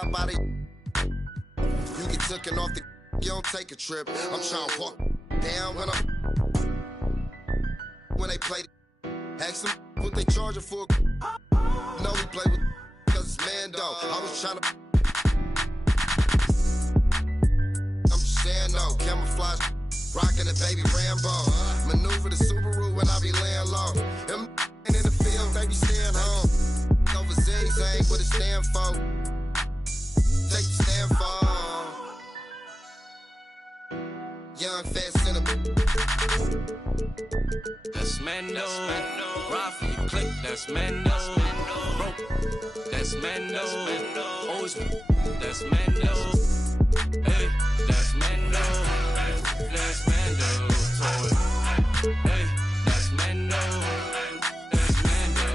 up out of you get taken off the you don't take a trip. I'm trying to walk down when they play. Ask them what they charging for. No, we play with cause it's Mando. I was trying to. I'm just saying no. Camouflage, rocking the baby Rambo. Maneuver the Subaru when I be laying low. Them in the field, they be staying home. Overseas ain't what it stand for. Take the stand for. Young, fat, cinnamon. That's Mando. Ride for your click, that's Mando. Broke, that's Mando. Always, that's Mando. Hey, that's Mando. That's Mando. Toy. Hey, that's Mando. That's Mando.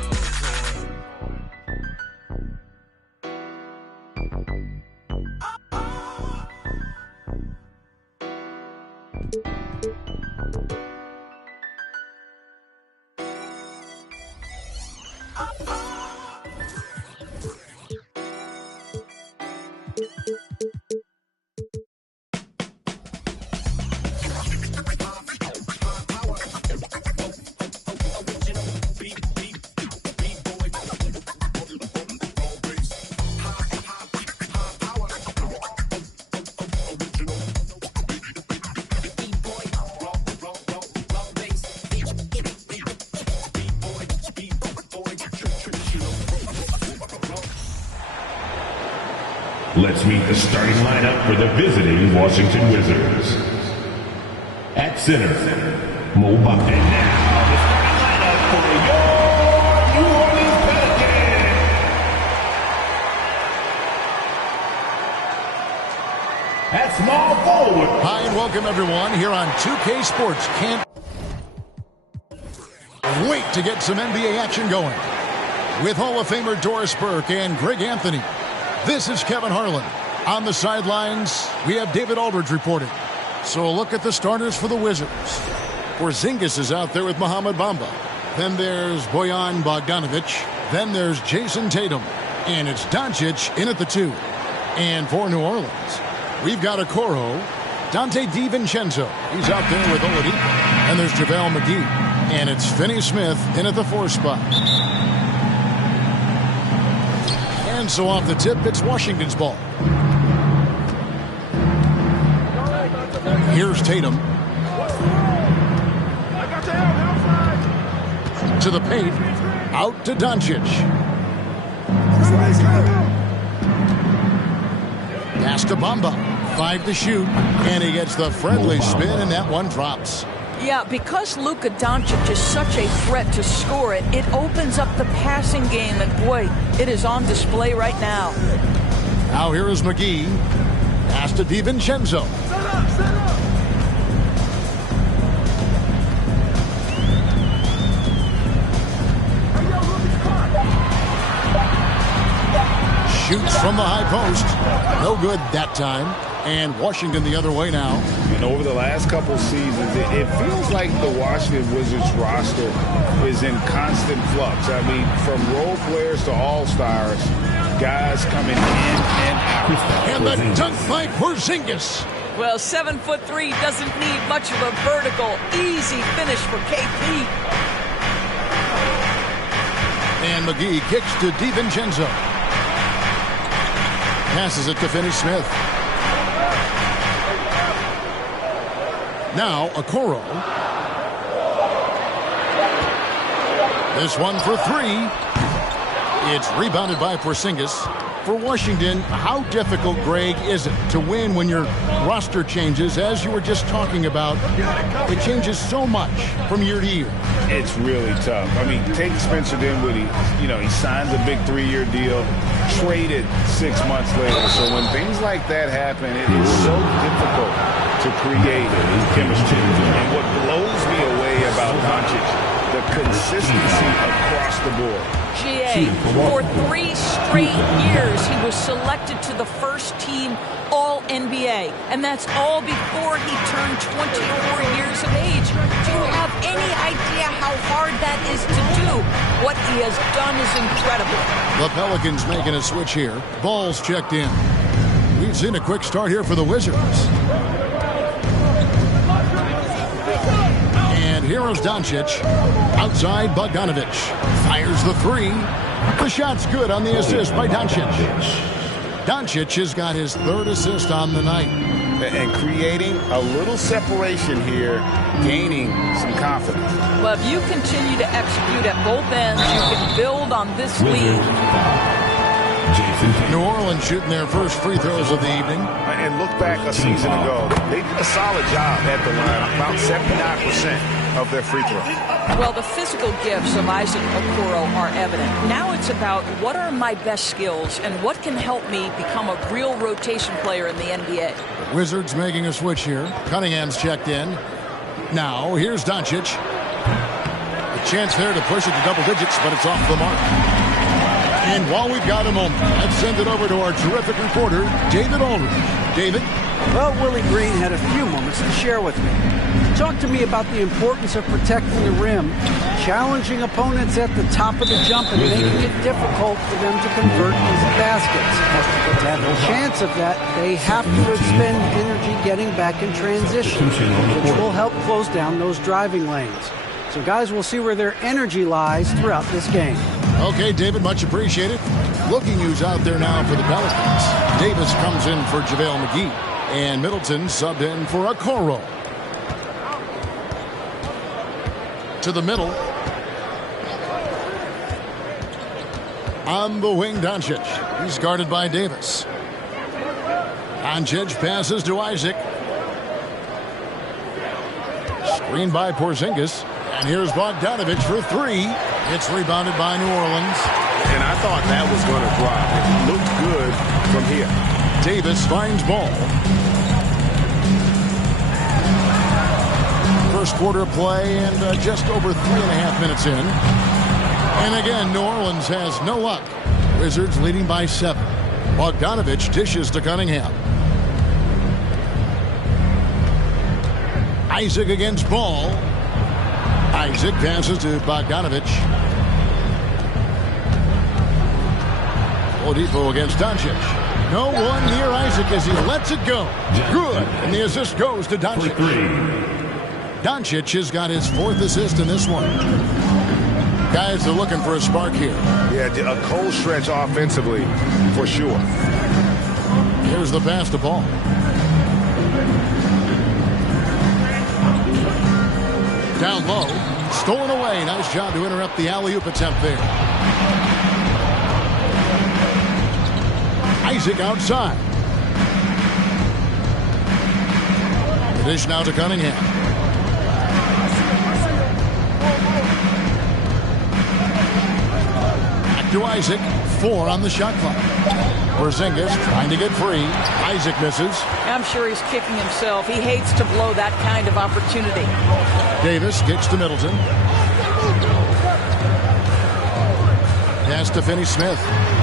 Let's meet the starting lineup for the visiting Washington Wizards. At center, Mo Bamba. And now the starting lineup for your New Orleans Pelicans. At small forward. Hi and welcome everyone here on 2K Sports. Can't wait to get some NBA action going. With Hall of Famer Doris Burke and Greg Anthony. This is Kevin Harlan. On the sidelines, we have David Aldridge reporting. So a look at the starters for the Wizards. Porzingis is out there with Mohamed Bamba. Then there's Bojan Bogdanovic. Then there's Jason Tatum. And it's Doncic in at the 2. And for New Orleans, we've got Okoro, Dante DiVincenzo. He's out there with Oladipo. And there's JaVale McGee. And it's Finney Smith in at the 4 spot. And so off the tip, it's Washington's ball. Here's Tatum. To the paint. Out to Doncic. Pass to Bamba. 5 to shoot. And he gets the friendly spin, and that one drops. Yeah, because Luka Doncic is such a threat to score it, it opens up the passing game, and boy, it is on display right now. Now here is McGee. Pass to DiVincenzo. Set up, set up. Shoots from the high post. No good that time. And Washington the other way now. And over the last couple seasons, it feels like the Washington Wizards roster is in constant flux. I mean, from role players to all-stars, guys coming in and out. And the dunk by Porzingis. Well, 7'3" doesn't need much of a vertical. Easy finish for KP. And McGee kicks to DiVincenzo. Passes it to Finney Smith. Now, Okoro. This one for 3. It's rebounded by Porzingis. For Washington, how difficult, Greg, is it to win when your roster changes, as you were just talking about? It changes so much from year to year. It's really tough. I mean, take Spencer Dinwiddie. You know, he signs a big 3-year deal, traded 6 months later. So when things like that happen, it is so difficult to create chemistry. And what blows me away about Doncic, the consistency across the board. GA, for 3 straight years, he was selected to the first team All-NBA, and that's all before he turned 24 years of age. Do you have any idea how hard that is to do? What he has done is incredible. The Pelicans making a switch here. Ball's checked in. We've seen a quick start here for the Wizards. And here is Doncic. Outside, Bogdanović fires the 3. The shot's good on the assist by Doncic. Doncic has got his 3rd assist on the night. And creating a little separation here, gaining some confidence. Well, if you continue to execute at both ends, you can build on this lead. New Orleans shooting their first free throws of the evening. And look back a season ago, they did a solid job at the line, about 79% of their free throws. Well, the physical gifts of Isaac Okoro are evident. Now it's about what are my best skills and what can help me become a real rotation player in the NBA. The Wizards making a switch here. Cunningham's checked in. Now, here's Doncic. A chance there to push it to double digits, but it's off the mark. And while we've got a moment, let's send it over to our terrific reporter, David Aldridge. David? Well, Willie Green had a few moments to share with me. Talk to me about the importance of protecting the rim, challenging opponents at the top of the jump and making it difficult for them to convert easy baskets. But to have a chance of that, they have to expend energy getting back in transition, which will help close down those driving lanes. So guys, we'll see where their energy lies throughout this game. Okay, David, much appreciated. Looking who's out there now for the Pelicans. Davis comes in for JaVale McGee. And Middleton subbed in for Okoro. To the middle. On the wing, Doncic. He's guarded by Davis. Doncic passes to Isaac. Screened by Porzingis. And here's Bogdanović for 3. It's rebounded by New Orleans. And I thought that was going to drop. It looked good from here. Davis finds ball. First quarter play and just over 3.5 minutes in. And again, New Orleans has no luck. Wizards leading by 7. Bogdanović dishes to Cunningham. Isaac against Ball. Isaac passes to Bogdanović. Oladipo against Doncic. No one near Isaac as he lets it go. Good. And the assist goes to Doncic. Doncic has got his 4th assist in this one. Guys are looking for a spark here. Yeah, a cold stretch offensively, for sure. Here's the pass to Ball. Down low. Stolen away. Nice job to interrupt the alley-oop attempt there. Isaac outside. The dish now to Cunningham. Back to Isaac. 4 on the shot clock. Porzingis trying to get free. Isaac misses. I'm sure he's kicking himself. He hates to blow that kind of opportunity. Davis kicks to Middleton. Pass to Finney-Smith.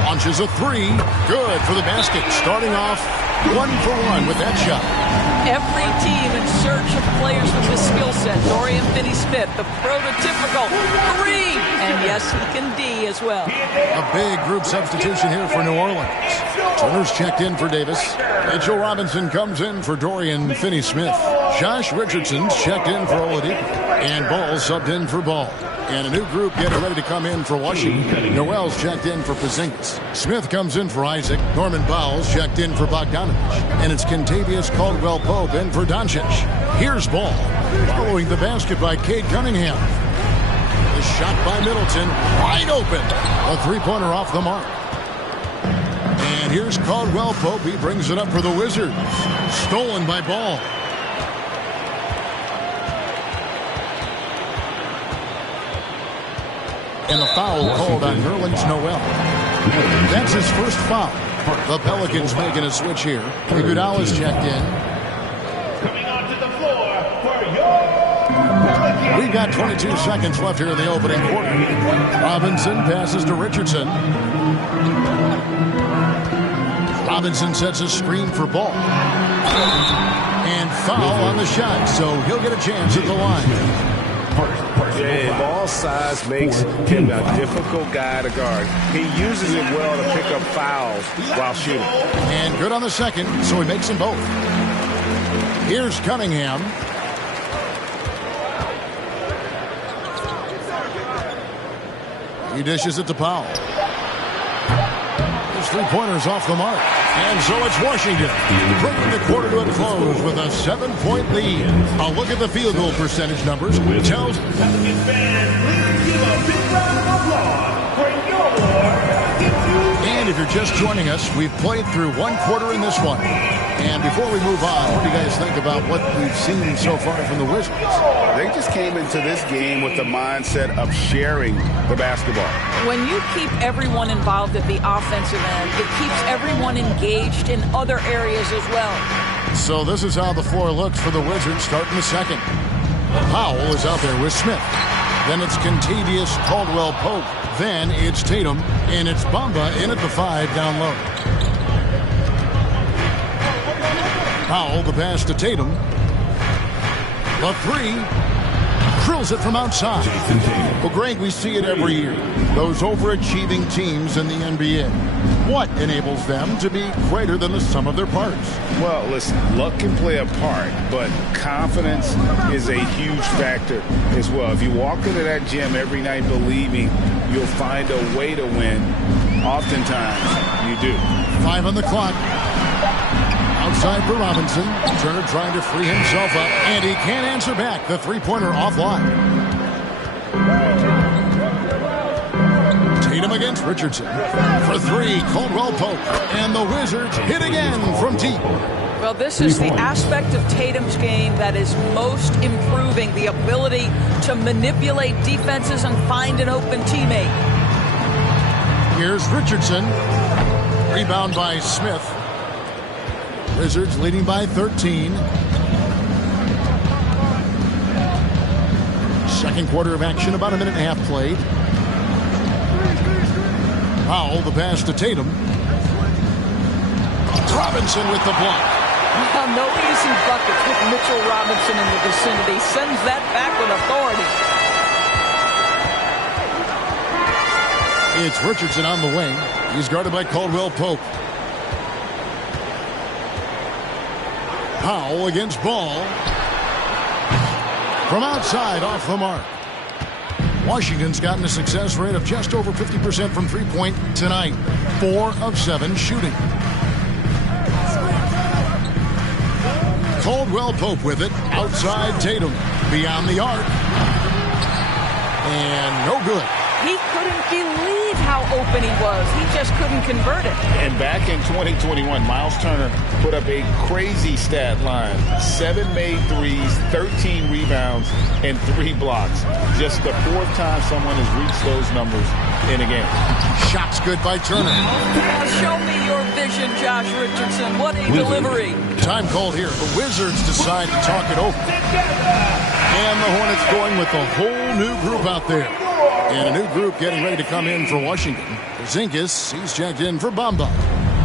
Launches a 3. Good for the basket. Starting off 1 for 1 with that shot. Every team in search of players with this skill set. Dorian Finney-Smith, the prototypical 3. And yes, he can D as well. A big group substitution here for New Orleans. Turner's checked in for Davis. Mitchell Robinson comes in for Dorian Finney-Smith. Josh Richardson's checked in for Oladipo. And Ball subbed in for Ball. And a new group getting ready to come in for Washington. Noel's checked in for Porzingis. Smith comes in for Isaac. Norman Powell's checked in for Bogdanović. And it's Kentavious Caldwell-Pope in for Doncic. Here's Ball. Following the basket by Cade Cunningham. The shot by Middleton. Wide open. A 3-pointer off the mark. And here's Caldwell-Pope. He brings it up for the Wizards. Stolen by Ball. And a foul called on Nerlens Noel. That's his first foul. The Pelicans making a switch here. Iguodala's checked in. Coming onto the floor for your Pelicans. We've got 22 seconds left here in the opening quarter. Robinson passes to Richardson. Robinson sets a screen for Ball. And foul on the shot, so he'll get a chance at the line. Yeah, ball size makes him a difficult guy to guard. He uses it well to pick up fouls while shooting. And good on the second, so he makes them both. Here's Cunningham. He dishes it to Powell. His three-pointer's off the mark. And so it's Washington, bringing the quarter to a close with a 7-point lead. A look at the field goal percentage numbers tells... And if you're just joining us, we've played through one quarter in this one. And before we move on, what do you guys think about what we've seen so far from the Wizards? They just came into this game with the mindset of sharing the basketball. When you keep everyone involved at the offensive end, it keeps everyone engaged in other areas as well. So this is how the floor looks for the Wizards starting the second. Powell is out there with Smith. Then it's Contavious Caldwell-Pope. Then it's Tatum. And it's Bamba in at the 5 down low. Powell, the pass to Tatum. The 3. Drills it from outside. Well, Greg, we see it every year. Those overachieving teams in the NBA. What enables them to be greater than the sum of their parts? Well, listen, luck can play a part, but confidence is a huge factor as well. If you walk into that gym every night believing you'll find a way to win, oftentimes you do. 5 on the clock. Outside for Robinson. Turner trying to free himself up, and he can't answer back. The three-pointer offline. Tatum against Richardson. For 3, Caldwell-Pope. And the Wizards hit again from deep. Well, this is the aspect of Tatum's game that is most improving, the ability to manipulate defenses and find an open teammate. Here's Richardson. Rebound by Smith. Wizards leading by 13. Second quarter of action, about a minute and a half played. Powell, the pass to Tatum. Robinson with the block. Well, no easy buckets with Mitchell Robinson in the vicinity. Sends that back with authority. It's Richardson on the wing. He's guarded by Caldwell-Pope. Powell against Ball. From outside, off the mark. Washington's gotten a success rate of just over 50% from three-point tonight. 4 of 7 shooting. Caldwell-Pope with it. Outside Tatum. Beyond the arc. And no good. He couldn't believe how open he was. He just couldn't convert it. And back in 2021, Miles Turner put up a crazy stat line. 7 made threes, 13 rebounds, and 3 blocks. Just the 4th time someone has reached those numbers in a game. Shots good by Turner. Now show me your vision, Josh Richardson. What a delivery. Time called here. The Wizards decide to talk it over. And the Hornets going with a whole new group out there. And a new group getting ready to come in for Washington. Porzingis, he's checked in for Bamba.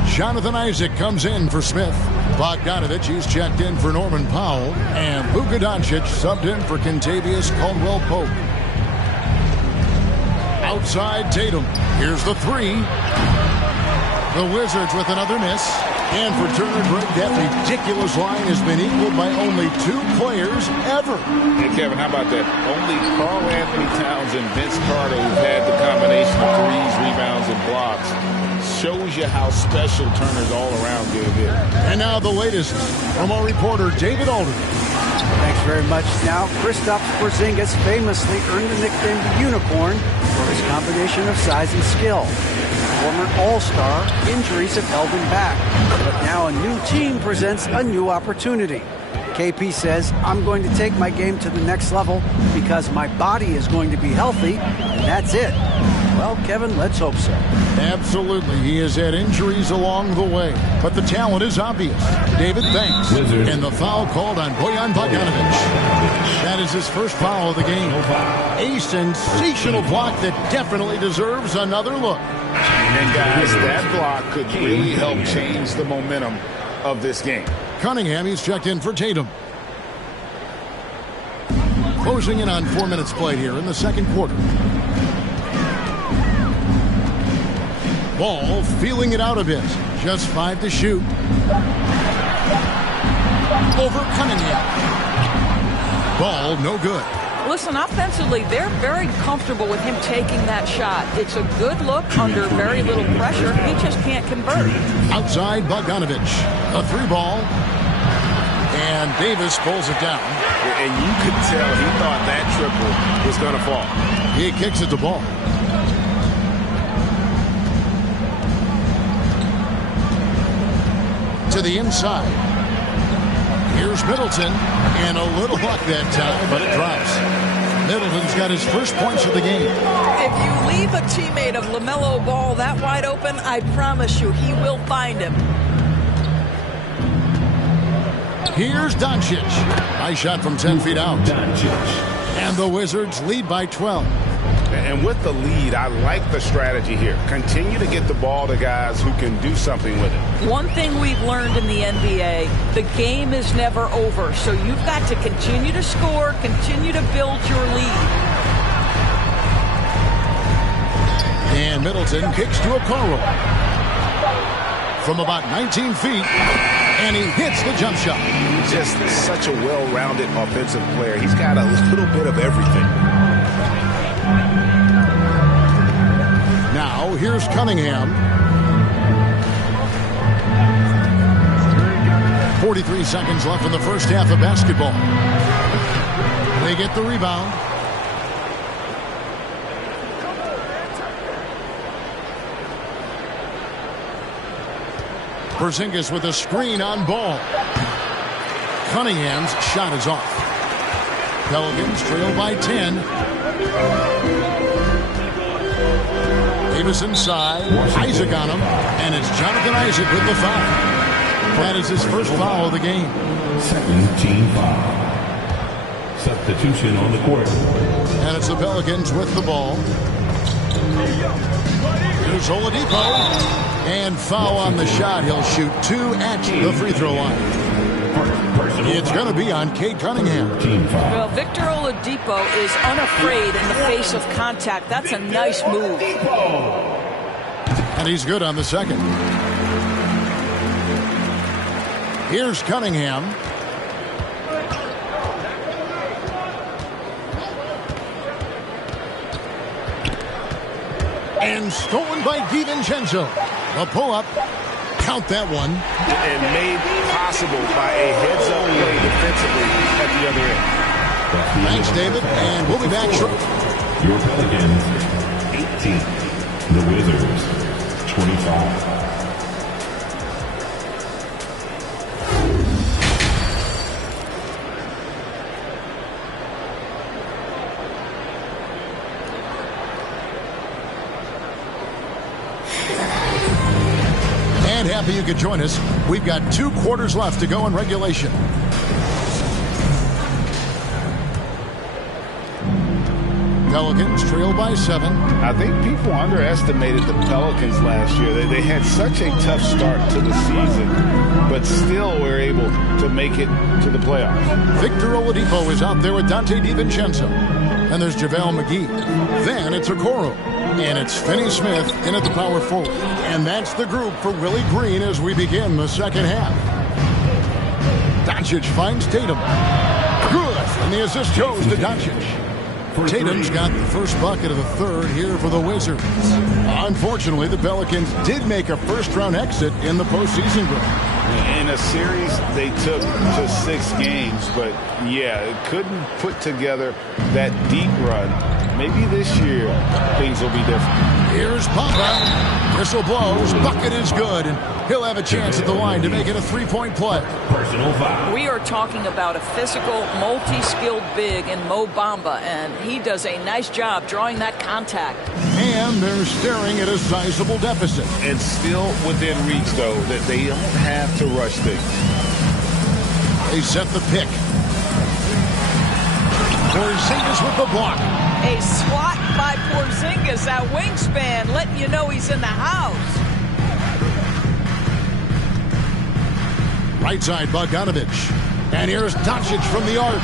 Jonathan Isaac comes in for Smith. Bogdanovich, he's checked in for Norman Powell. And Luka Doncic subbed in for Contavious Caldwell-Pope. Outside Tatum. Here's the 3. The Wizards with another miss. And for Turner, Greg, that ridiculous line has been equaled by only 2 players ever. And Kevin, how about that? Only Karl Anthony Towns and Vince Carter who've had the combination of threes, rebounds, and blocks. Shows you how special Turner's all-around good is. And now the latest from our reporter, David Aldridge. Thanks very much. Now, Kristaps Porzingis famously earned the nickname the Unicorn for his combination of size and skill. Former All-Star, injuries have held him back. But now a new team presents a new opportunity. KP says, I'm going to take my game to the next level because my body is going to be healthy, and that's it. Well, Kevin, let's hope so. Absolutely. He has had injuries along the way, but the talent is obvious. David, thanks. And the foul called on Bojan Bogdanovic. That is his first foul of the game. A sensational block that definitely deserves another look. And guys, that block could really help change the momentum of this game. Cunningham, he's checked in for Tatum. Closing in on 4 minutes played here in the second quarter. Ball feeling it out a bit. Just 5 to shoot. Over Cunningham. Ball no good. Listen, offensively, they're very comfortable with him taking that shot. It's a good look under very little pressure. He just can't convert. Outside Bogdanovic. A 3-ball. And Davis pulls it down. And you could tell he thought that triple was going to fall. He kicks it to ball. To the inside. Here's Middleton. And a little luck that time, but it drops. Middleton's got his first points of the game. If you leave a teammate of LaMelo Ball that wide open, I promise you he will find him. Here's Doncic. Nice shot from 10 feet out. And the Wizards lead by 12. And with the lead, I like the strategy here. Continue to get the ball to guys who can do something with it. One thing we've learned in the NBA, the game is never over. So you've got to continue to score, continue to build your lead. And Middleton kicks to Okoro. From about 19 feet. And he hits the jump shot. Just such a well-rounded offensive player. He's got a little bit of everything. Now, here's Cunningham. 43 seconds left in the first half of basketball. They get the rebound. Porzingis with a screen on Ball. Cunningham's shot is off. Pelicans trail by 10. Davis inside. Isaac on him. And it's Jonathan Isaac with the foul. That is his first foul of the game. Second team foul. Substitution on the court. And it's the Pelicans with the ball. Here's Oladipo. And foul on the shot. He'll shoot 2 at the free throw line. It's going to be on Cade Cunningham. Well, Victor Oladipo is unafraid in the face of contact. That's a nice move. And he's good on the second. Here's Cunningham. And stolen by DiVincenzo. A pull-up. Count that one. And made possible by a heads-up play defensively at the other end. Thanks, David. And we'll be back shortly. Your Pelicans, 18. The Wizards, 25. Happy you could join us. We've got 2 quarters left to go in regulation. Pelicans trail by 7. I think people underestimated the Pelicans last year. They had such a tough start to the season, but still were able to make it to the playoffs. Victor Oladipo is out there with Dante DiVincenzo. And there's JaVale McGee. Then it's Okoro. And it's Finney-Smith in at the power forward. And that's the group for Willie Green as we begin the second half. Doncic finds Tatum. Good. And the assist goes to Doncic. Tatum's got the first bucket of the third here for the Wizards. Unfortunately, the Pelicans did make a first-round exit in the postseason group. In a series, they took to 6 games, but yeah, couldn't put together that deep run maybe this year things will be different. Here's Bamba. Whistle blows. Bucket is good, and he'll have a chance at the line to make it a three-point play. Personal foul. We are talking about a physical, multi-skilled big in Mo Bamba, and he does a nice job drawing that contact. And they're staring at a sizable deficit. And still within reach, though, that they don't have to rush things. They set the pick. Porzingis with the block. A swat by Porzingis, that wingspan, letting you know he's in the house. Right side, Bogdanovich. And here's Doncic from the arc.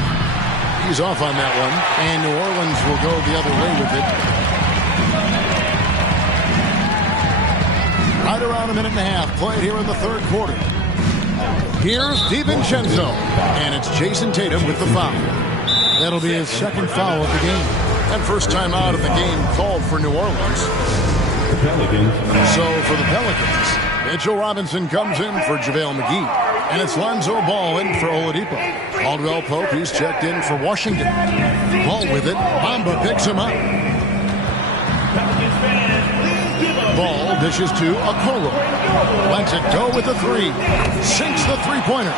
He's off on that one. And New Orleans will go the other way with it. Right around a minute and a half played here in the third quarter. Here's DiVincenzo. And it's Jason Tatum with the foul. That'll be his second foul of the game. And first time out of the game called for New Orleans. The Pelicans. So for the Pelicans, Mitchell Robinson comes in for JaVale McGee. And it's Lonzo Ball in for Oladipo. Caldwell Pope, he's checked in for Washington. Ball with it. Bamba picks him up. Ball dishes to Okoro. Lets it go with the three. Sinks the three-pointer.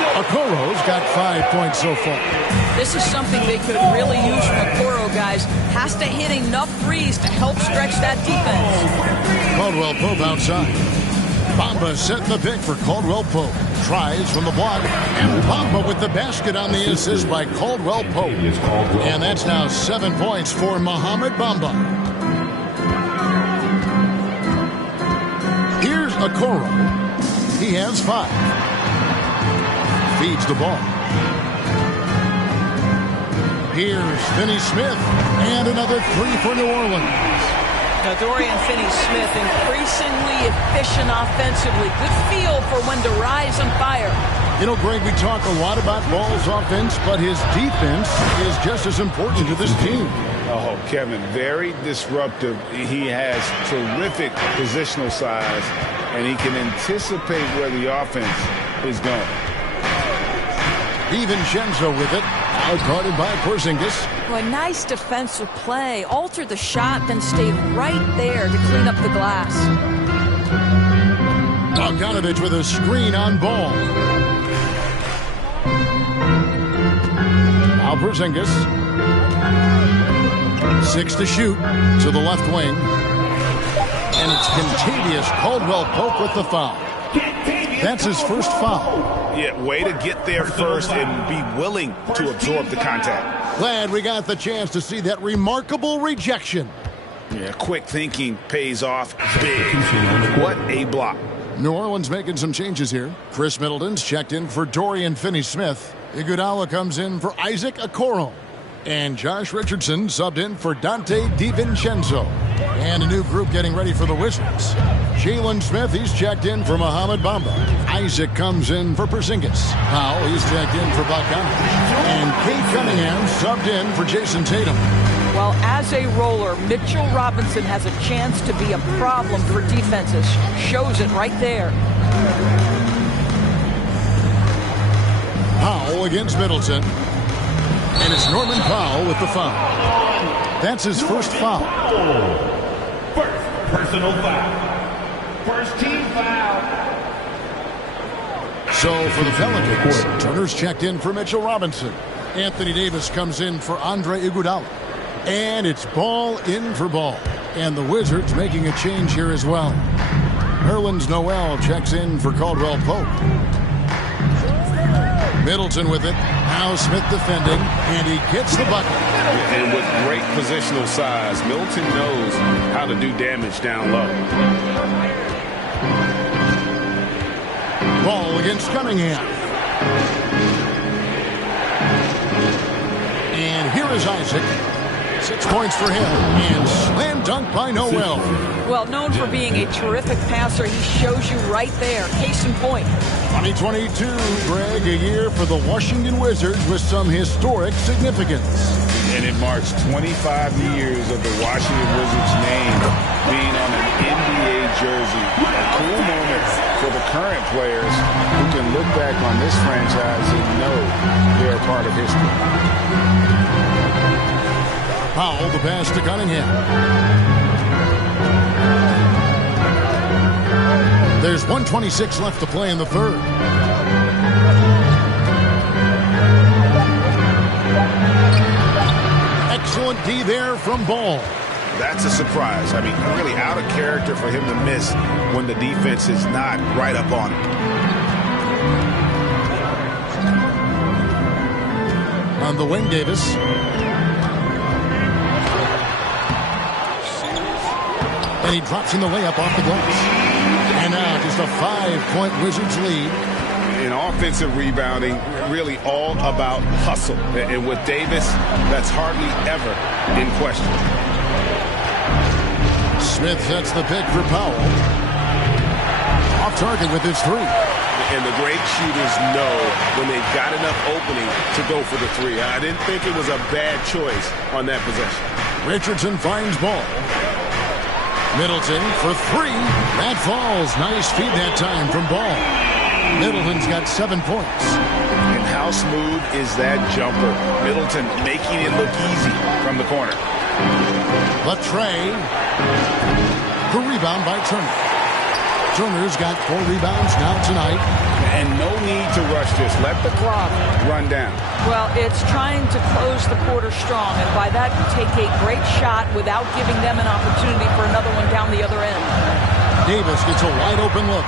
Okoro's got 5 points so far. This is something they could really use from Okoro, guys. Has to hit enough threes to help stretch that defense. Caldwell Pope outside. Bamba setting the pick for Caldwell Pope. Tries from the block. And Bamba with the basket on the assist by Caldwell Pope. And that's now 7 points for Mohamed Bamba. Here's Okoro. He has 5. Feeds the ball. Here's Finney-Smith. And another three for New Orleans. Now, Dorian Finney-Smith increasingly efficient offensively. Good feel for when to rise and fire. You know, Greg, we talk a lot about Ball's offense, but his defense is just as important to this team. Oh, Kevin, very disruptive. He has terrific positional size, and he can anticipate where the offense is going. DiVincenzo with it. Now guarded by Porzingis. Oh, a nice defensive play. Alter the shot, then stay right there to clean up the glass. Bogdanovich with a screen on Ball. Now Porzingis. 6 to shoot to the left wing. And it's Kentavious Caldwell Pope with the foul. That's his first foul. Yeah, way to get there first and be willing to absorb the contact. Glad we got the chance to see that remarkable rejection. Yeah, quick thinking pays off big. What a block. New Orleans making some changes here. Chris Middleton's checked in for Dorian Finney-Smith. Iguodala comes in for Isaac Okoro. And Josh Richardson subbed in for Dante DiVincenzo. And a new group getting ready for the Wizards. Jalen Smith, he's checked in for Mohamed Bamba. Isaac comes in for Porzingis. Powell, he's checked in for Bogdanovich. And Kate Cunningham subbed in for Jason Tatum. Well, as a roller, Mitchell Robinson has a chance to be a problem for defenses. Shows it right there. Powell against Middleton. And it's Norman Powell with the foul. That's his first foul. First personal foul. First team foul. So for the Pelicans, Turner's checked in for Mitchell Robinson. Anthony Davis comes in for Andre Iguodala. And it's Ball in for Ball. And the Wizards making a change here as well. Nerlens Noel checks in for Caldwell Pope. Middleton with it. Now Smith defending, and he gets the bucket. And with great positional size, Middleton knows how to do damage down low. Ball against Cunningham. And here is Isaac. 6 points for him. And slam dunk by Noel. Well, known for being a terrific passer, he shows you right there. Case in point. 2022, Greg, a year for the Washington Wizards with some historic significance. And it marks 25 years of the Washington Wizards name being on an NBA jersey. A cool moment for the current players who can look back on this franchise and know they're a part of history. Powell, the pass to Cunningham. There's 1:26 left to play in the third. Excellent D there from Ball. That's a surprise. I mean, really out of character for him to miss when the defense is not right up on him. On the wing, Davis. And he drops in the layup off the glass. And now just a 5-point Wizards lead. In offensive rebounding, really all about hustle. And with Davis, that's hardly ever in question. Smith sets the pick for Powell. Off target with his three. And the great shooters know when they've got enough opening to go for the three. I didn't think it was a bad choice on that possession. Richardson finds Ball. Middleton for three. That falls. Nice feed that time from Ball. Middleton's got 7 points. And how smooth is that jumper? Middleton making it look easy from the corner. Latrey. The rebound by Turner. Turner's got 4 rebounds now tonight. And no need to rush this. Let the clock run down. Well, it's trying to close the quarter strong, and by that, take a great shot without giving them an opportunity for another one down the other end. Davis gets a wide open look.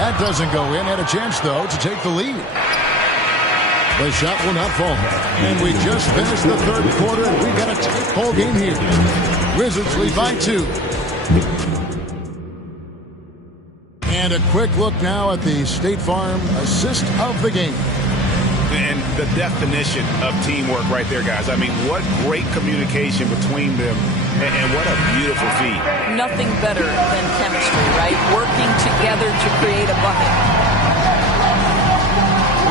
That doesn't go in. Had a chance, though, to take the lead. The shot will not fall. And we just finished the third quarter, and we got a tight ball game here. Wizards lead by 2. And a quick look now at the State Farm assist of the game. And the definition of teamwork right there, guys. I mean, what great communication between them, and what a beautiful feed. Nothing better than chemistry, right? Working together to create a bucket.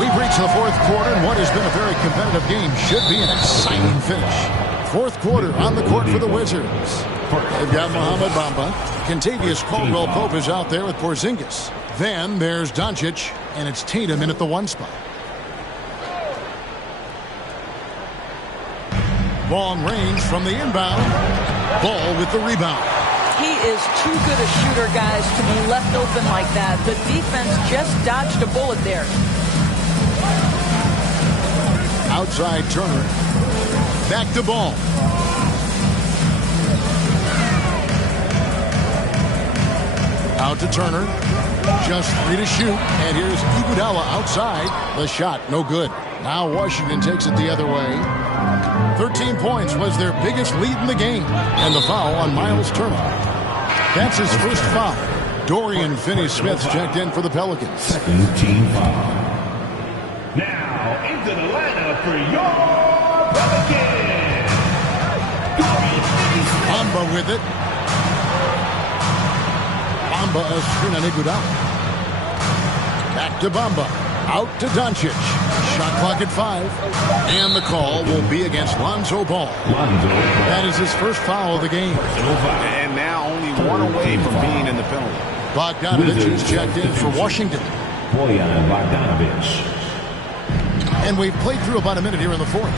We've reached the fourth quarter, and what has been a very competitive game should be an exciting finish. Fourth quarter on the court for the Wizards. They've got Mohamed Bamba. Contavious Caldwell-Pope is out there with Porzingis. Then there's Doncic, and it's Tatum in at the 1 spot. Long range from the inbound. Ball with the rebound. He is too good a shooter, guys, to be left open like that. The defense just dodged a bullet there. Outside Turner. Back to Ball. Out to Turner. Just 3 to shoot. And here's Iguodala outside. The shot, no good. Now Washington takes it the other way. 13 points was their biggest lead in the game. And the foul on Miles Turner. That's his first foul. Dorian Finney-Smith checked in for the Pelicans. Second team foul. Now into the lineup for your Pelicans. Dorian Finney-Smith. Bamba with it. Bamba a screen on Iguodala. Back to Bamba. Out to Doncic. Shot clock at 5. And the call will be against Lonzo Ball. That is his first foul of the game. And now only 1 away from being in the penalty. Bogdanovich is checked in for Washington. Bojan Bogdanovich. And we've played through about a minute here in the fourth.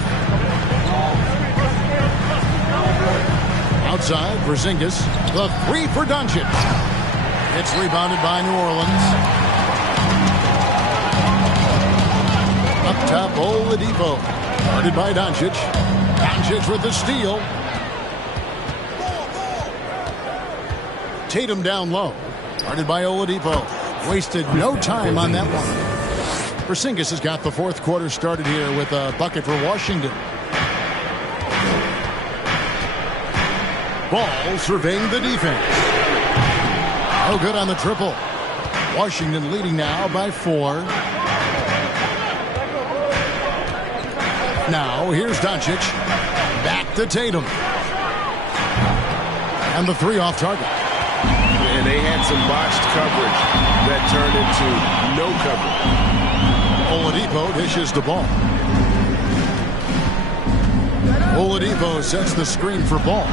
Outside, Porzingis. The 3 for Doncic. It's rebounded by New Orleans. Up top, Oladipo. Guarded by Doncic. Doncic with the steal. Tatum down low. Guarded by Oladipo. Wasted no time on that one. Porzingis has got the fourth quarter started here with a bucket for Washington. Ball surveying the defense. No good on the triple. Washington leading now by 4. Now, here's Doncic. Back to Tatum. And the 3 off target. And they had some botched coverage that turned into no coverage. Oladipo dishes the ball. Oladipo sets the screen for Ball.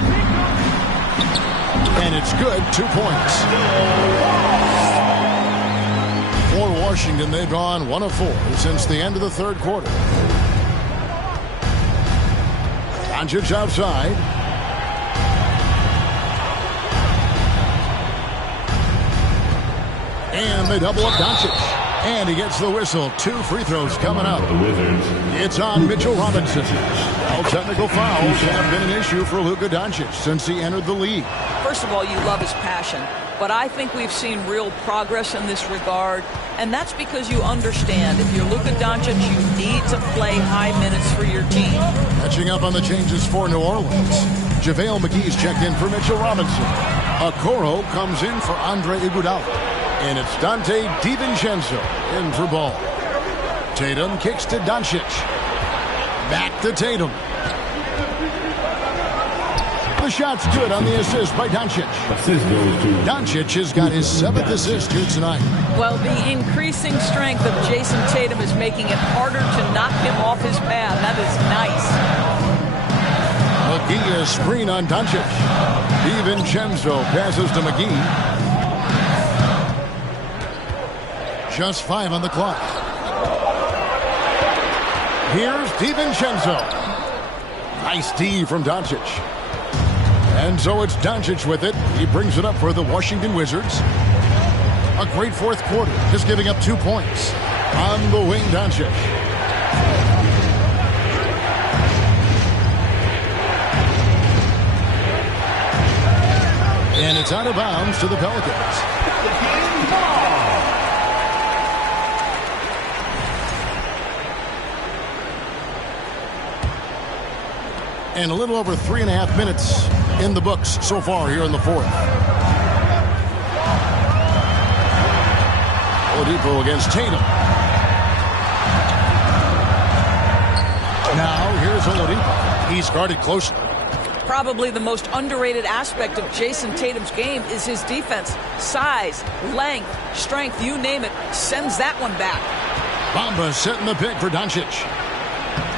And it's good. 2 points. For Washington, they've gone 1 of 4 since the end of the third quarter. Doncic outside. And they double up Doncic. And he gets the whistle. 2 free throws coming up. The Wizards. It's on Mitchell Robinson. All technical fouls have been an issue for Luka Doncic since he entered the league. First of all, you love his passion. But I think we've seen real progress in this regard. And that's because you understand if you're Luka Doncic, you need to play high minutes for your team. Catching up on the changes for New Orleans. JaVale McGee's checked in for Mitchell Robinson. Okoro comes in for Andre Iguodala. And it's Dante DiVincenzo in for Ball. Tatum kicks to Doncic. Back to Tatum. The shot's good on the assist by Doncic. Assist goes to Doncic has got his 7th assist here tonight. Well, the increasing strength of Jason Tatum is making it harder to knock him off his path. That is nice. McGee a screen on Doncic. DiVincenzo passes to McGee. Just 5 on the clock. Here's DiVincenzo. Nice D from Doncic. And so it's Doncic with it. He brings it up for the Washington Wizards. A great fourth quarter, just giving up 2 points. On the wing, Doncic. And it's out of bounds to the Pelicans. And a little over 3.5 minutes in the books so far here in the fourth. Oladipo against Tatum. Now here's Oladipo. He's guarded closely. Probably the most underrated aspect of Jason Tatum's game is his defense. Size, length, strength, you name it, sends that one back. Bamba setting the pick for Doncic.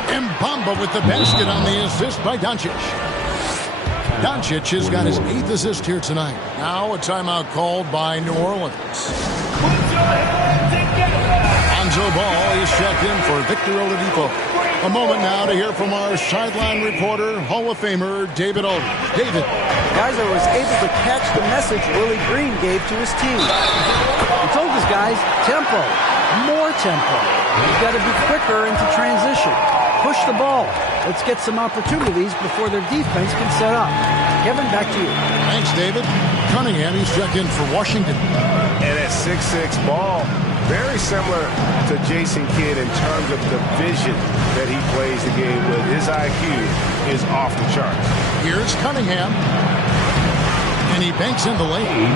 And Bamba with the basket on the assist by Doncic. Doncic has got his 8th assist here tonight. Now a timeout called by New Orleans. Lonzo Ball is checked in for Victor Oladipo. A moment now to hear from our sideline reporter, Hall of Famer David Aldridge. David. Guys, I was able to catch the message Willie Green gave to his team. He told his guys, tempo, more tempo. You've got to be quicker into transition. Push the ball. Let's get some opportunities before their defense can set up. Kevin, back to you. Thanks, David. Cunningham, he's checked in for Washington. And at 6'6" Ball, very similar to Jason Kidd in terms of the vision that he plays the game with. His IQ is off the charts. Here's Cunningham. And he banks in the lane.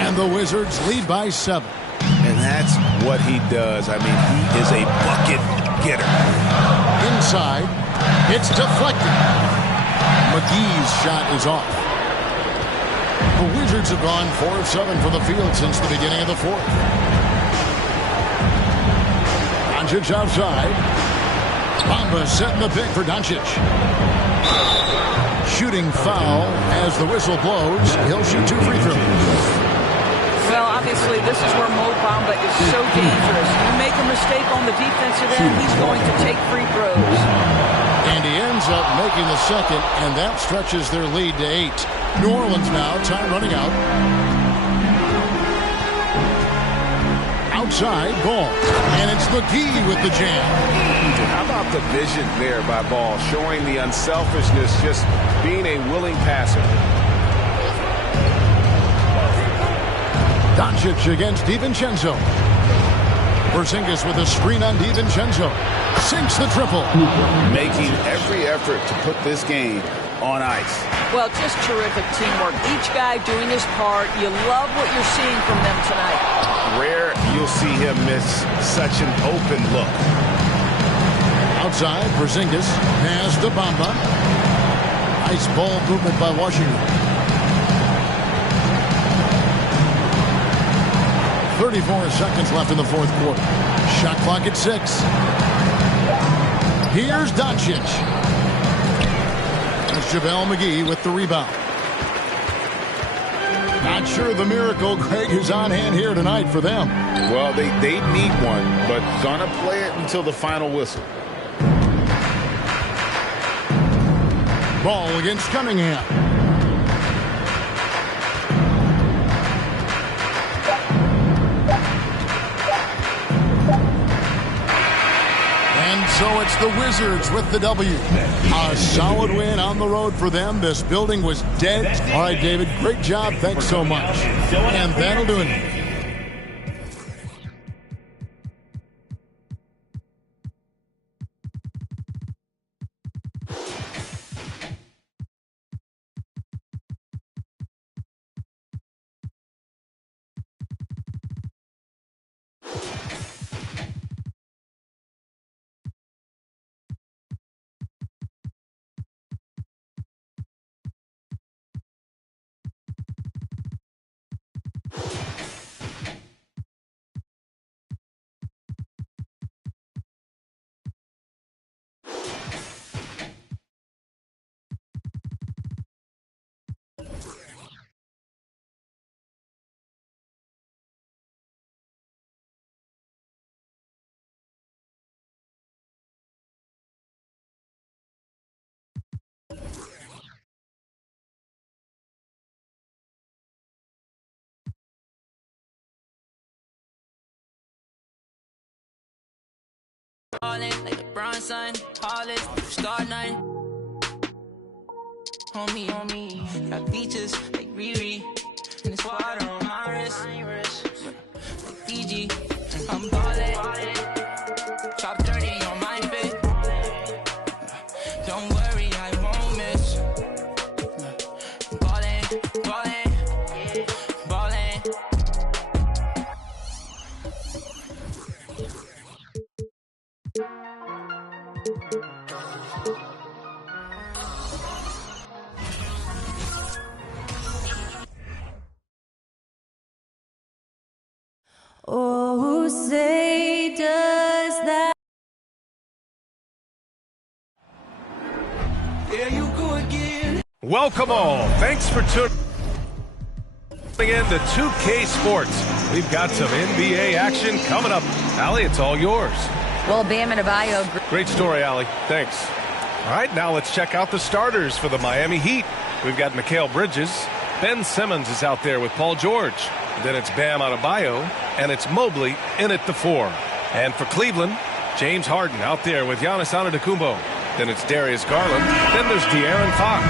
And the Wizards lead by 7. And that's what he does. I mean, he is a bucket getter. Inside, it's deflected. McGee's shot is off. The Wizards have gone 4 of 7 from the field since the beginning of the fourth. Doncic outside. Bamba setting the pick for Doncic. Shooting foul as the whistle blows. He'll shoot 2 free throws. Well, obviously, this is where Mo Bamba is so dangerous. You make a mistake on the defensive end, he's going to take free throws. And he ends up making the second, and that stretches their lead to 8. New Orleans now, time running out. Outside, Ball. And it's McGee with the jam. How about the vision there by Ball, showing the unselfishness, just being a willing passer. Doncic against DiVincenzo. Porzingis with a screen on DiVincenzo. Sinks the triple. Making every effort to put this game on ice. Well, just terrific teamwork. Each guy doing his part. You love what you're seeing from them tonight. Rare you'll see him miss such an open look. Outside, Porzingis. Pass to Bamba. Nice ball movement by Washington. 34 seconds left in the fourth quarter. Shot clock at 6. Here's Doncic. That's JaVale McGee with the rebound. Not sure the miracle, Greg, is on hand here tonight for them. Well, they need one, but gonna play it until the final whistle. Ball against Cunningham. And so it's the Wizards with the W. A solid win on the road for them. This building was dead. All right, David, great job. Thanks so much. And that'll do it. Like LeBron, son, Hollis, star nine. Homie, got features like Riri, and it's water on my wrist. Like Fiji, I'm ballin'. Top 30 on my fit. Don't worry, I won't miss. Ballin', ballin', ballin'. Oh, who say does that? There you go again. Welcome all. Thanks for tuning in to 2K Sports. We've got some NBA action coming up. Allie, it's all yours. Well, Bam Adebayo. Great story, Allie. Thanks. All right, now let's check out the starters for the Miami Heat. We've got Mikal Bridges. Ben Simmons is out there with Paul George. Then it's Bam Adebayo, and it's Mobley in at the 4. And for Cleveland, James Harden out there with Giannis Antetokounmpo. Then it's Darius Garland. Then there's De'Aaron Fox.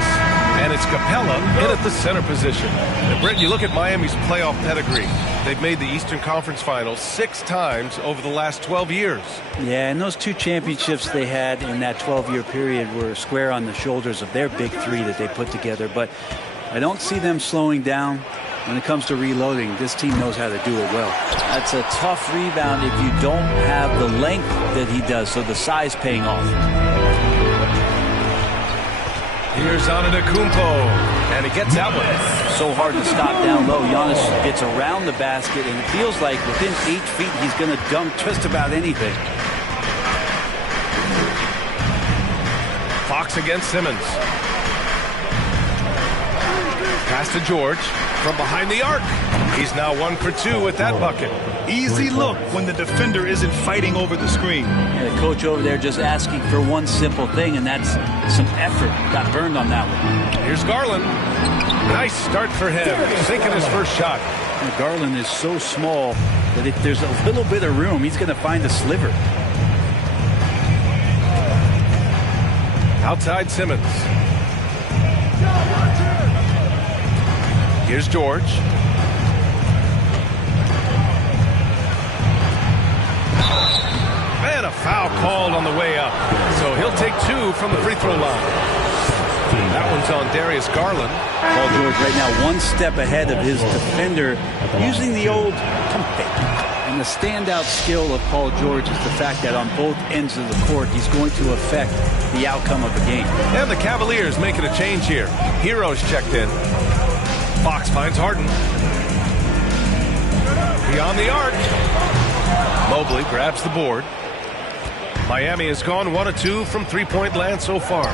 And it's Capella in at the center position. And Brent, you look at Miami's playoff pedigree. They've made the Eastern Conference Finals 6 times over the last 12 years. Yeah, and those 2 championships they had in that 12-year period were square on the shoulders of their big 3 that they put together. But I don't see them slowing down. When it comes to reloading, this team knows how to do it well. That's a tough rebound if you don't have the length that he does, so the size paying off. Here's Antetokounmpo, and he gets that one. So hard to stop down low. Giannis gets around the basket, and it feels like within 8 feet he's going to dunk just about anything. Fox against Simmons. Pass to George from behind the arc. He's now 1 for 2 with that bucket. Easy look when the defender isn't fighting over the screen. And the coach over there just asking for one simple thing, and that's some effort. Got burned on that one. Here's Garland. Nice start for him. Sinking his first shot. And Garland is so small that if there's a little bit of room, he's going to find a sliver. Outside Simmons. Here's George. And a foul called on the way up. So he'll take 2 from the free throw line. That one's on Darius Garland. Paul George right now 1 step ahead of his defender, using the old pump fake. And the standout skill of Paul George is the fact that on both ends of the court, he's going to affect the outcome of the game. And the Cavaliers making a change here. Heroes checked in. Fox finds Harden. Beyond the arc. Mobley grabs the board. Miami has gone 1 of 2 from three-point land so far.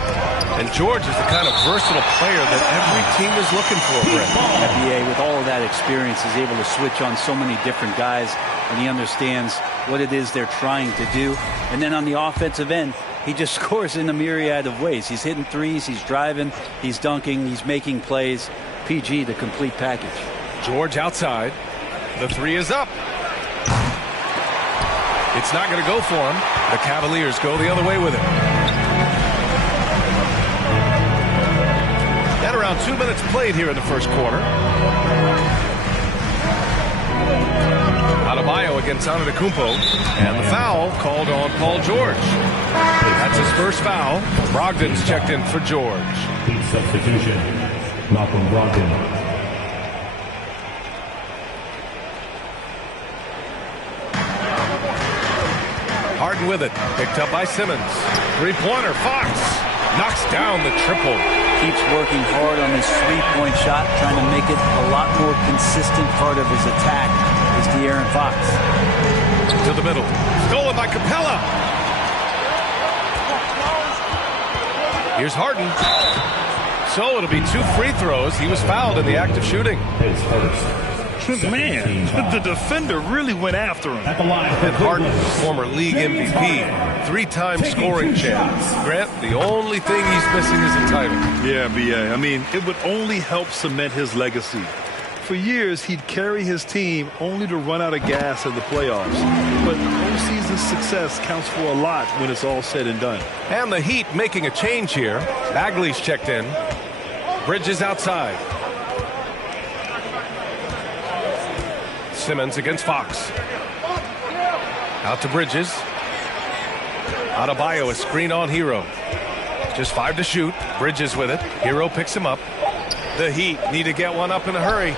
And George is the kind of versatile player that every team is looking for, Brett. NBA, with all of that experience, is able to switch on so many different guys, and he understands what it is they're trying to do. And then on the offensive end, he just scores in a myriad of ways. He's hitting threes, he's driving, he's dunking, he's making plays. PG, the complete package. George outside. The three is up. It's not going to go for him. The Cavaliers go the other way with it. And around 2 minutes played here in the first quarter. Adebayo against Antetokounmpo. And the foul called on Paul George. That's his first foul. Brogdon's checked in for George. Heat substitution. Malcolm Brogdon. Harden with it. Picked up by Simmons. Three-pointer. Fox knocks down the triple. Keeps working hard on his three-point shot, trying to make it a lot more consistent part of his attack is De'Aaron Fox. To the middle. Stolen by Capella. Here's Harden. So it'll be 2 free throws. He was fouled in the act of shooting. His first. Man, the defender really went after him. At the line. And Harden, former league MVP, 3-time scoring champ. Grant, the only thing he's missing is a title. Yeah, B.A. I mean, it would only help cement his legacy. For years, he'd carry his team only to run out of gas in the playoffs. But postseason success counts for a lot when it's all said and done. And the Heat making a change here. Bagley's checked in. Bridges outside. Simmons against Fox. Out to Bridges. Adebayo, a screen on Hero. Just 5 to shoot. Bridges with it. Hero picks him up. The Heat need to get one up in a hurry.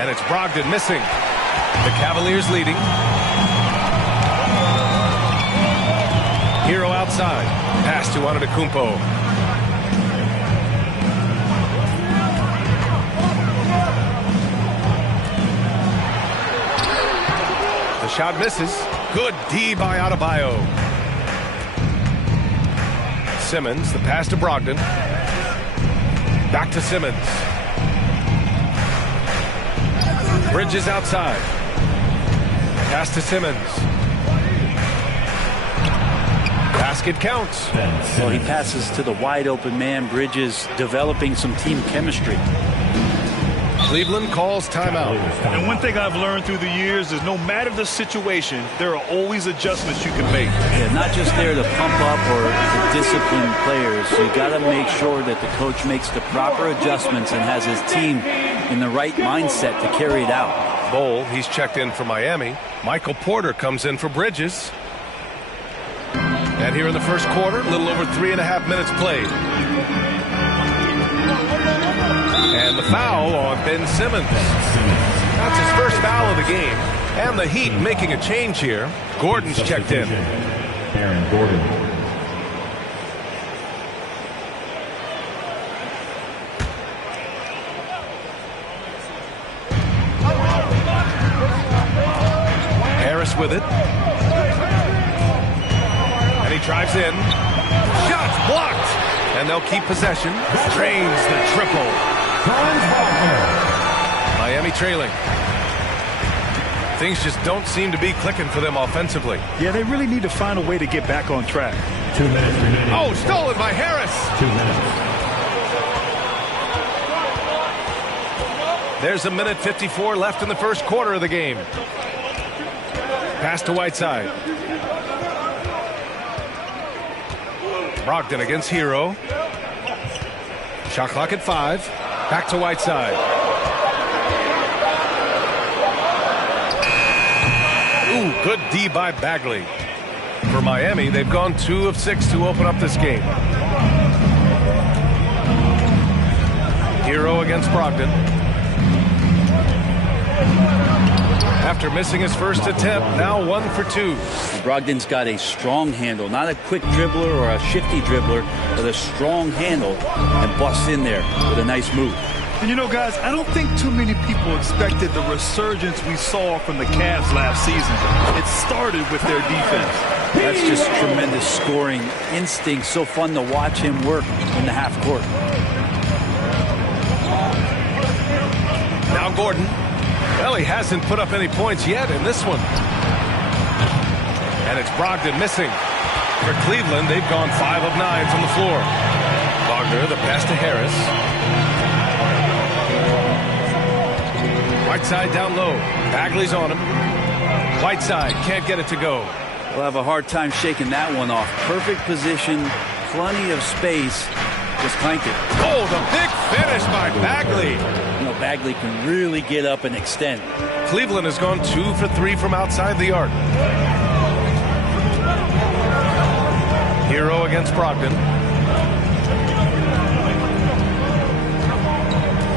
And it's Brogdon missing. The Cavaliers leading. Hero outside. Pass to Antetokounmpo. Shot misses. Good D by Adebayo. Simmons, the pass to Brogdon. Back to Simmons. Bridges outside. Pass to Simmons. Basket counts. Well, he passes to the wide open man. Bridges developing some team chemistry. Cleveland calls timeout. And one thing I've learned through the years is no matter the situation, there are always adjustments you can make. Yeah, not just there to pump up or to discipline players. You got to make sure that the coach makes the proper adjustments and has his team in the right mindset to carry it out. Bol, he's checked in for Miami. Michael Porter comes in for Bridges. And here in the first quarter, a little over 3.5 minutes played. And the foul on Ben Simmons. That's his first foul of the game. And the Heat making a change here. Gordon's checked in. Aaron Gordon. Harris with it. And he drives in. Shots blocked. And they'll keep possession. Drains the triple. Miami trailing. Things just don't seem to be clicking for them offensively. Yeah, they really need to find a way to get back on track. 2 minutes remaining. Oh, stolen by Harris. 2 minutes. There's a minute 54 left in the first quarter of the game. Pass to Whiteside. Brogdon against Hero. Shot clock at 5. Back to Whiteside. Ooh, good D by Bagley. For Miami, they've gone 2 of 6 to open up this game. Hero against Brogdon. After missing his first attempt, now 1 for 2. Brogdon's got a strong handle, not a quick dribbler or a shifty dribbler, but a strong handle, and busts in there with a nice move. And you know, guys, I don't think too many people expected the resurgence we saw from the Cavs last season. It started with their defense. That's just tremendous scoring instinct. So fun to watch him work in the half court. Now Gordon. Well, he hasn't put up any points yet in this one. And it's Brogdon missing. For Cleveland, they've gone 5 of 9 from the floor. Wagner, the pass to Harris. Whiteside down low. Bagley's on him. Whiteside can't get it to go. We'll have a hard time shaking that one off. Perfect position, plenty of space. Just clanked it. Oh, the big finish by Bagley. You know, Bagley can really get up and extend. Cleveland has gone 2 for 3 from outside the arc. Hero against Brogdon.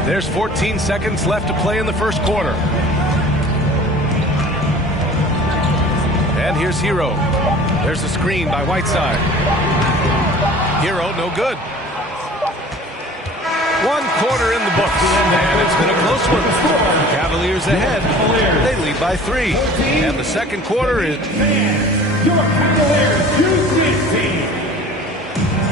There's 14 seconds left to play in the first quarter. And here's Hero. There's a screen by Whiteside. Hero, no good. 1 quarter in the books, and it's been a close one. Cavaliers ahead. They lead by 3. And the second quarter is...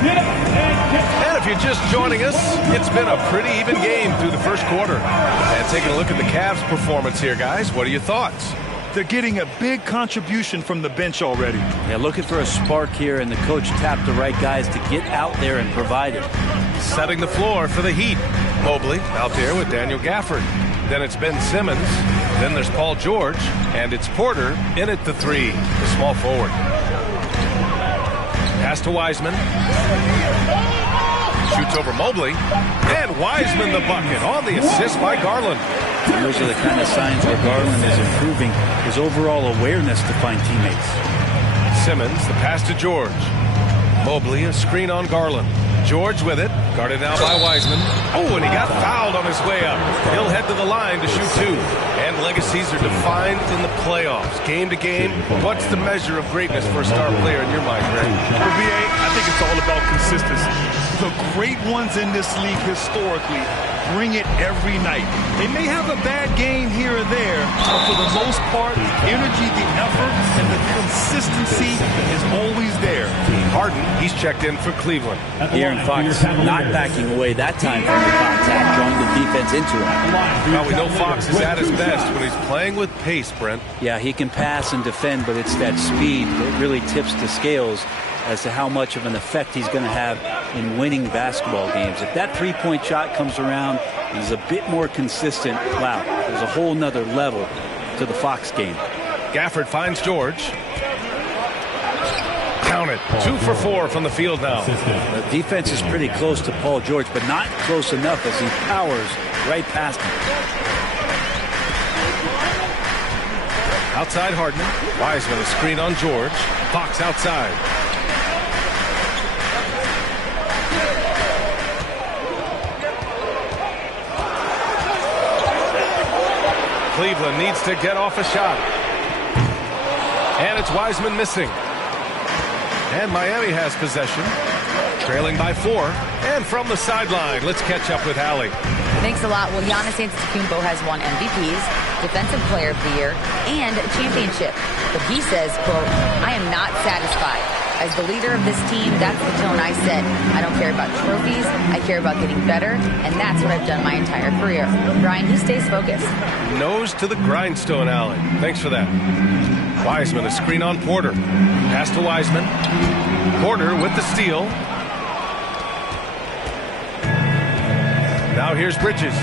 And if you're just joining us, it's been a pretty even game through the first quarter. And taking a look at the Cavs' performance here, guys, what are your thoughts? They're getting a big contribution from the bench already. Yeah, looking for a spark here, and the coach tapped the right guys to get out there and provide it. Setting the floor for the Heat. Mobley out there with Daniel Gafford. Then it's Ben Simmons. Then there's Paul George. And it's Porter in at the 3, the small forward. Pass to Wiseman. Shoots over Mobley. And Wiseman the bucket on the assist by Garland. And those are the kind of signs where Garland is improving his overall awareness to find teammates. Simmons, the pass to George. Mobley, a screen on Garland. George with it, guarded now by Wiseman. Oh, and he got fouled on his way up. He'll head to the line to shoot 2. And legacies are defined in the playoffs. Game to game, what's the measure of greatness for a star player in your mind, Greg? For VA, I think it's all about consistency. The great ones in this league historically bring it every night. They may have a bad game here or there, but for the most part, the energy, the effort, and the consistency is always there. Harden, he's checked in for Cleveland. De'Aaron Fox not backing away that time from the contact, drawing the defense into it. Well, we know Fox is at his best when he's playing with pace, Brent. Yeah, he can pass and defend, but it's that speed that really tips the scales as to how much of an effect he's going to have in winning basketball games. If that three-point shot comes around and is a bit more consistent, wow, there's a whole nother level to the Fox game. Gafford finds George. Count it. 2 for 4 from the field now. The defense is pretty close to Paul George, but not close enough as he powers right past him. Outside Harden. Wiseman, a screen on George. Fox outside. Cleveland needs to get off a shot. And it's Wiseman missing. And Miami has possession. Trailing by 4. And from the sideline, let's catch up with Allie. Thanks a lot. Well, Giannis Antetokounmpo has won MVPs, Defensive Player of the Year, and a championship. But he says, quote, I am not satisfied. As the leader of this team, that's the tone I set. I don't care about trophies. I care about getting better, and that's what I've done my entire career. Brian, he stays focused. Nose to the grindstone, Allie. Thanks for that. Wiseman, a screen on Porter. Pass to Wiseman. Porter with the steal. Now here's Bridges.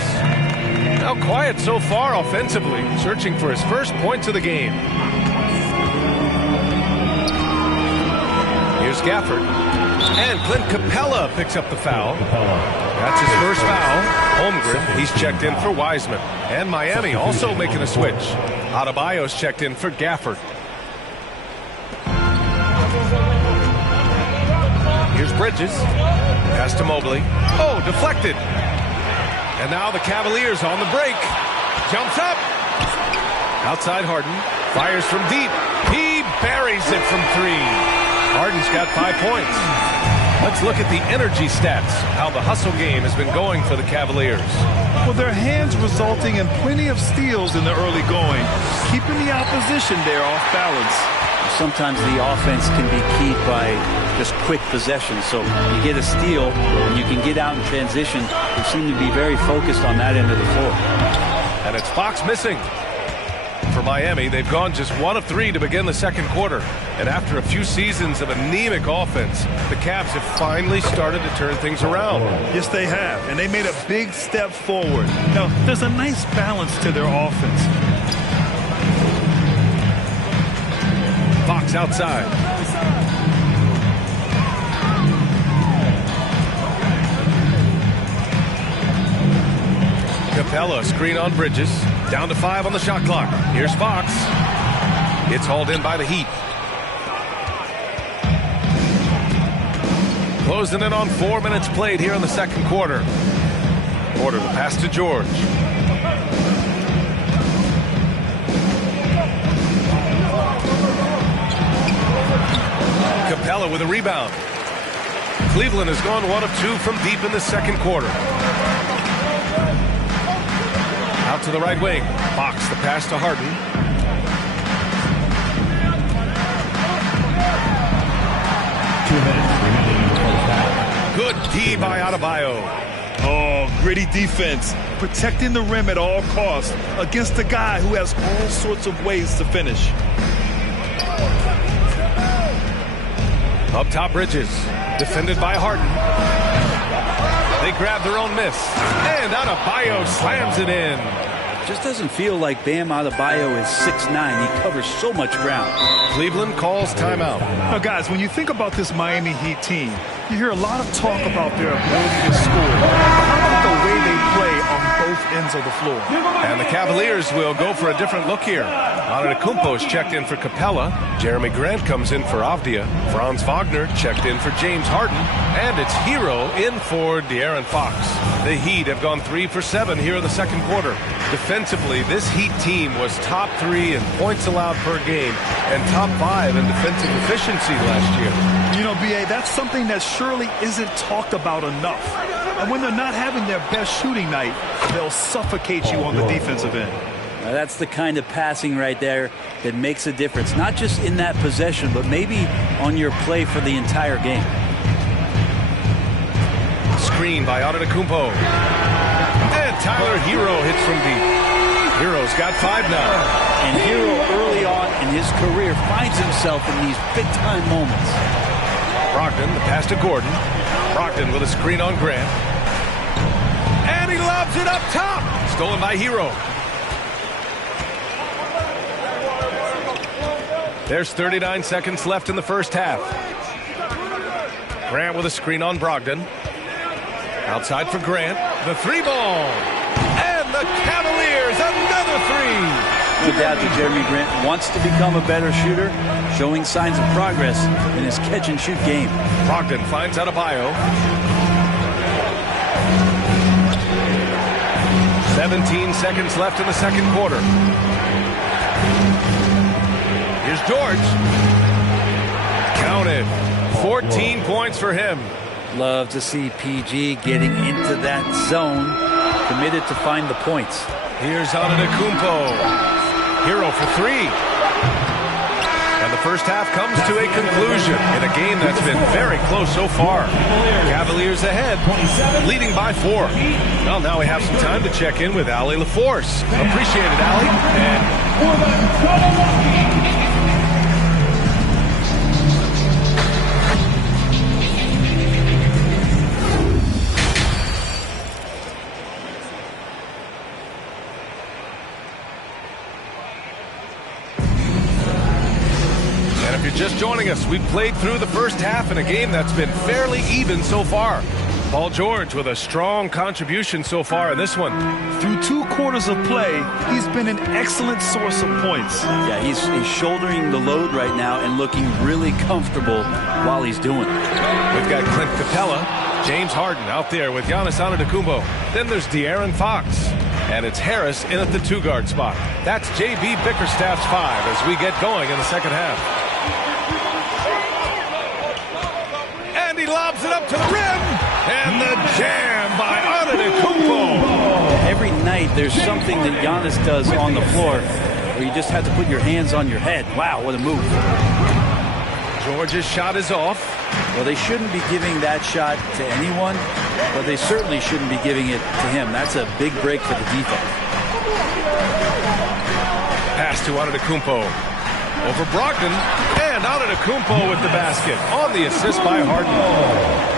Now quiet so far offensively, searching for his first points of the game. Here's Gafford. And Clint Capella picks up the foul. That's his first foul. Holmgren, he's checked in for Wiseman. And Miami also making a switch. Adebayo's checked in for Gafford. Here's Bridges. Pass to Mobley. Oh, deflected. And now the Cavaliers on the break. Jumps up. Outside Harden. Fires from deep. He buries it from 3. Harden's got 5 points. Let's look at the energy stats, how the hustle game has been going for the Cavaliers. Well, their hands resulting in plenty of steals in the early going, keeping the opposition there off balance. Sometimes the offense can be keyed by just quick possession. So you get a steal and you can get out in transition. They seem to be very focused on that end of the floor. And it's Fox missing. For Miami. They've gone just 1 of 3 to begin the second quarter. And after a few seasons of anemic offense, the Cavs have finally started to turn things around. Yes, they have. And they made a big step forward. Now, there's a nice balance to their offense. Fox outside. Capella, screen on Bridges. Down to 5 on the shot clock. Here's Fox. It's hauled in by the Heat. Closing in on 4 minutes played here in the second quarter. Porter to pass to George. Capella with a rebound. Cleveland has gone 1 of 2 from deep in the second quarter. Out to the right wing. Fox, the pass to Harden. Good D by Adebayo. Oh, gritty defense. Protecting the rim at all costs against a guy who has all sorts of ways to finish. Up top, Bridges. Defended by Harden. They grab their own miss. And Adebayo slams it in. Just doesn't feel like Bam Adebayo is 6'9". He covers so much ground. Cleveland calls timeout. Now, guys, when you think about this Miami Heat team, you hear a lot of talk about their ability to score. How about the way they play on both ends of the floor? And the Cavaliers will go for a different look here. Antetokounmpo's checked in for Capella. Jeremy Grant comes in for Avdia. Franz Wagner checked in for James Harden. And it's Hero in for De'Aaron Fox. The Heat have gone 3 for 7 here in the second quarter. Defensively, this Heat team was top 3 in points allowed per game and top 5 in defensive efficiency last year. You know, B.A., that's something that surely isn't talked about enough. And when they're not having their best shooting night, they'll suffocate you on the defensive end. Now that's the kind of passing right there that makes a difference, not just in that possession, but maybe on your play for the entire game. Screen by Antetokounmpo. And Tyler Hero hits from deep. Hero's got 5 now. And Hero early on in his career finds himself in these big-time moments. Brogdon, the pass to Gordon. Brogdon with a screen on Grant. And he lobs it up top. Stolen by Hero. There's 39 seconds left in the first half. Grant with a screen on Brogdon. Outside for Grant. The 3-ball. And the Cavaliers, another 3. No doubt that Jeremy Grant wants to become a better shooter, showing signs of progress in his catch-and-shoot game. Brogdon finds Adebayo. 17 seconds left in the second quarter. Here's George. Counted. 14 points for him. Love to see PG getting into that zone, committed to find the points. Here's Antetokounmpo. Hero for 3. And the first half comes to a conclusion in a game that's been very close so far. Cavaliers ahead, leading by 4. Well, now we have some time to check in with Allie LaForce. Appreciate it, Allie. Just joining us, we've played through the first half in a game that's been fairly even so far. Paul George with a strong contribution so far in this one. Through 2 quarters of play, he's been an excellent source of points. Yeah, he's shouldering the load right now and looking really comfortable while he's doing it. We've got Clint Capella, James Harden out there with Giannis Antetokounmpo. Then there's De'Aaron Fox. And it's Harris in at the 2-guard spot. That's J.B. Bickerstaff's 5 as we get going in the second half. He lobs it up to the rim, and the jam by Antetokounmpo. Every night there's something that Giannis does on the floor where you just have to put your hands on your head. Wow, what a move. George's shot is off. Well, they shouldn't be giving that shot to anyone, but they certainly shouldn't be giving it to him. That's a big break for the defense. pass to Antetokounmpo. Over Brogdon, and Antetokounmpo with the basket on the assist by Harden.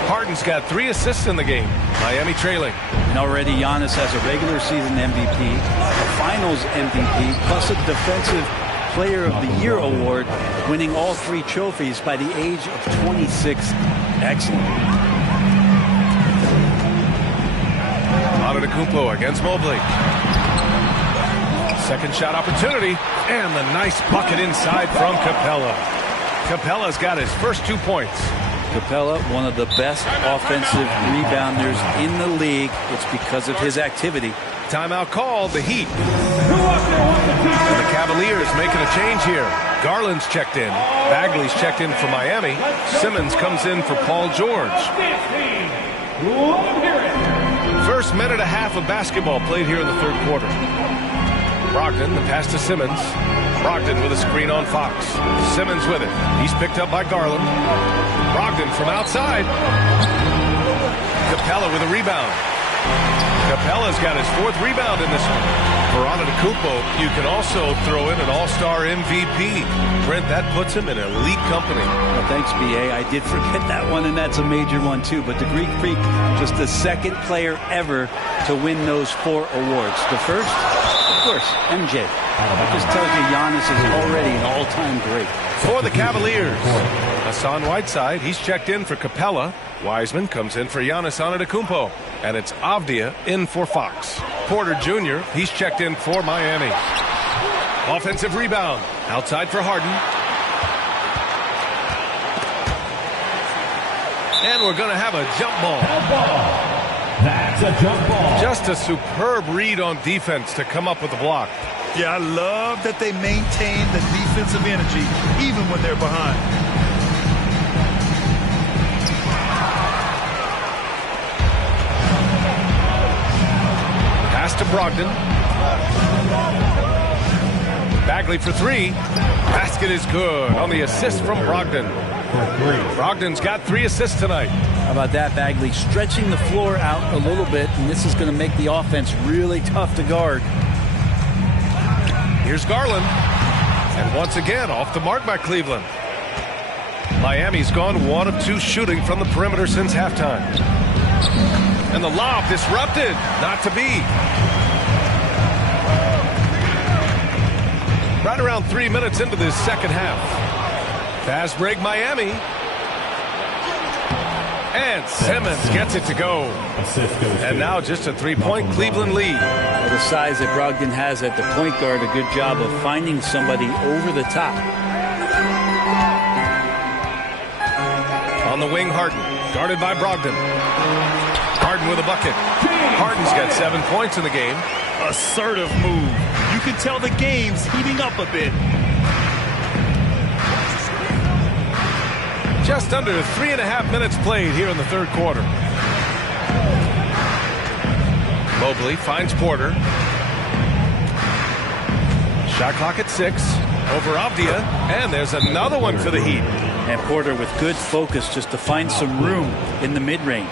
Harden's got 3 assists in the game. Miami trailing. And already Giannis has a regular season MVP, a finals MVP, plus a defensive player of the year award, winning all 3 trophies by the age of 26. Excellent. Antetokounmpo against Mobley. Second shot opportunity, and the nice bucket inside from Capella. Capella's got his first 2 points. Capella, one of the best offensive rebounders in the league. It's because of his activity. Timeout called, the Heat. And the Cavaliers making a change here. Garland's checked in. Bagley's checked in for Miami. Simmons comes in for Paul George. First minute and a half of basketball played here in the third quarter. Brogdon, the pass to Simmons. Brogdon with a screen on Fox. Simmons with it. He's picked up by Garland. Brogdon from outside. Capella with a rebound. Capella's got his 4th rebound in this one. For Antetokounmpo, you can also throw in an all-star MVP. Brent, that puts him in elite company. Well, thanks, B.A. I did forget that one, and that's a major one, too. But the Greek Freak, just the 2nd player ever to win those 4 awards. The first, of course, MJ. That just tells you Giannis is already an all-time great. For the Cavaliers, Hassan Whiteside, he's checked in for Capella. Wiseman comes in for Giannis Antetokounmpo. And it's Avdia in for Fox. Porter Jr., he's checked in for Miami. Offensive rebound. Outside for Harden. And we're going to have a jump ball. That's a jump ball. Just a superb read on defense to come up with the block. Yeah, I love that they maintain the defensive energy even when they're behind. Pass to Brogdon. Bagley for 3. Basket is good on the assist from Brogdon. Brogdon's got 3 assists tonight. How about that, Bagley? Stretching the floor out a little bit, and this is going to make the offense really tough to guard. Here's Garland. And once again, off the mark by Cleveland. Miami's gone 1 of 2 shooting from the perimeter since halftime. And the lob disrupted. Not to be. Right around 3 minutes into this second half. Fast break Miami. And Simmons gets it to go. And now just a 3-point Cleveland lead. The size that Brogdon has at the point guard, a good job of finding somebody over the top. On the wing, Harden. Guarded by Brogdon. Harden with a bucket. Harden's got 7 points in the game. Assertive move. You can tell the game's heating up a bit. Just under 3.5 minutes played here in the third quarter. Mobley finds Porter. Shot clock at 6. Over Avdia. And there's another one for the Heat. And Porter with good focus just to find some room in the mid-range.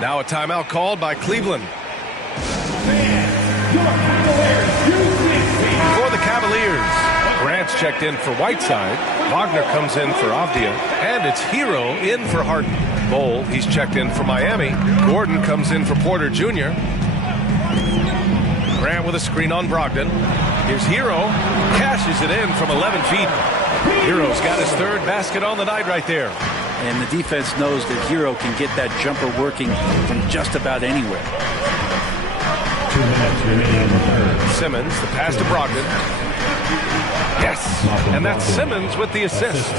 Now a timeout called by Cleveland. For the Cavaliers, Grant's checked in for Whiteside. Wagner comes in for Avdia. And it's Hero in for Harden. Bol, he's checked in for Miami. Gordon comes in for Porter Jr. Grant with a screen on Brogdon. Here's Hero. Cashes it in from 11 feet. Hero's got his 3rd basket on the night right there. And the defense knows that Hero can get that jumper working from just about anywhere. 2 minutes remaining in the third. Simmons, the pass to Brogdon. Yes, and that's Simmons with the assist.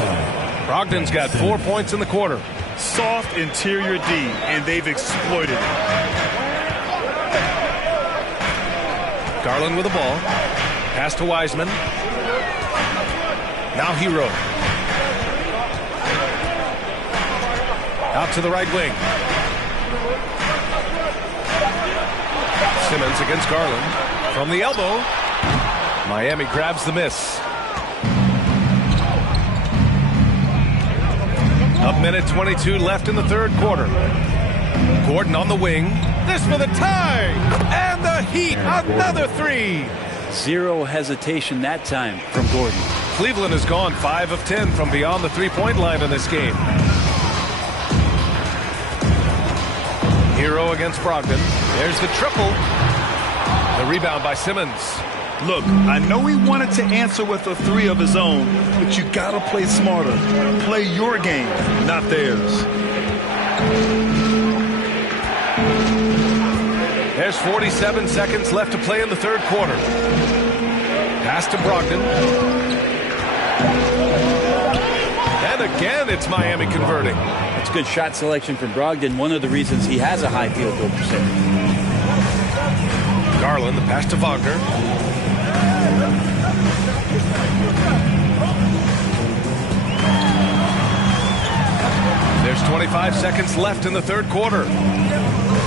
Brogdon's got 4 points in the quarter. Soft interior D, and they've exploited it. Garland with the ball. Pass to Wiseman. Now Hero. Out to the right wing. Simmons against Garland. From the elbow. Miami grabs the miss. A minute 22 left in the third quarter. Gordon on the wing. This for the tie. And the Heat, another 3. Zero hesitation that time from Gordon. Cleveland has gone 5 of 10 from beyond the three-point line in this game. Hero against Brogdon. There's the triple. The rebound by Simmons. Look, I know he wanted to answer with a three of his own, but you gotta play smarter. Play your game, not theirs. There's 47 seconds left to play in the third quarter. Pass to Brogdon. And again, it's Miami converting. That's good shot selection from Brogdon. One of the reasons he has a high field goal percentage. Garland, the pass to Wagner. There's 25 seconds left in the third quarter.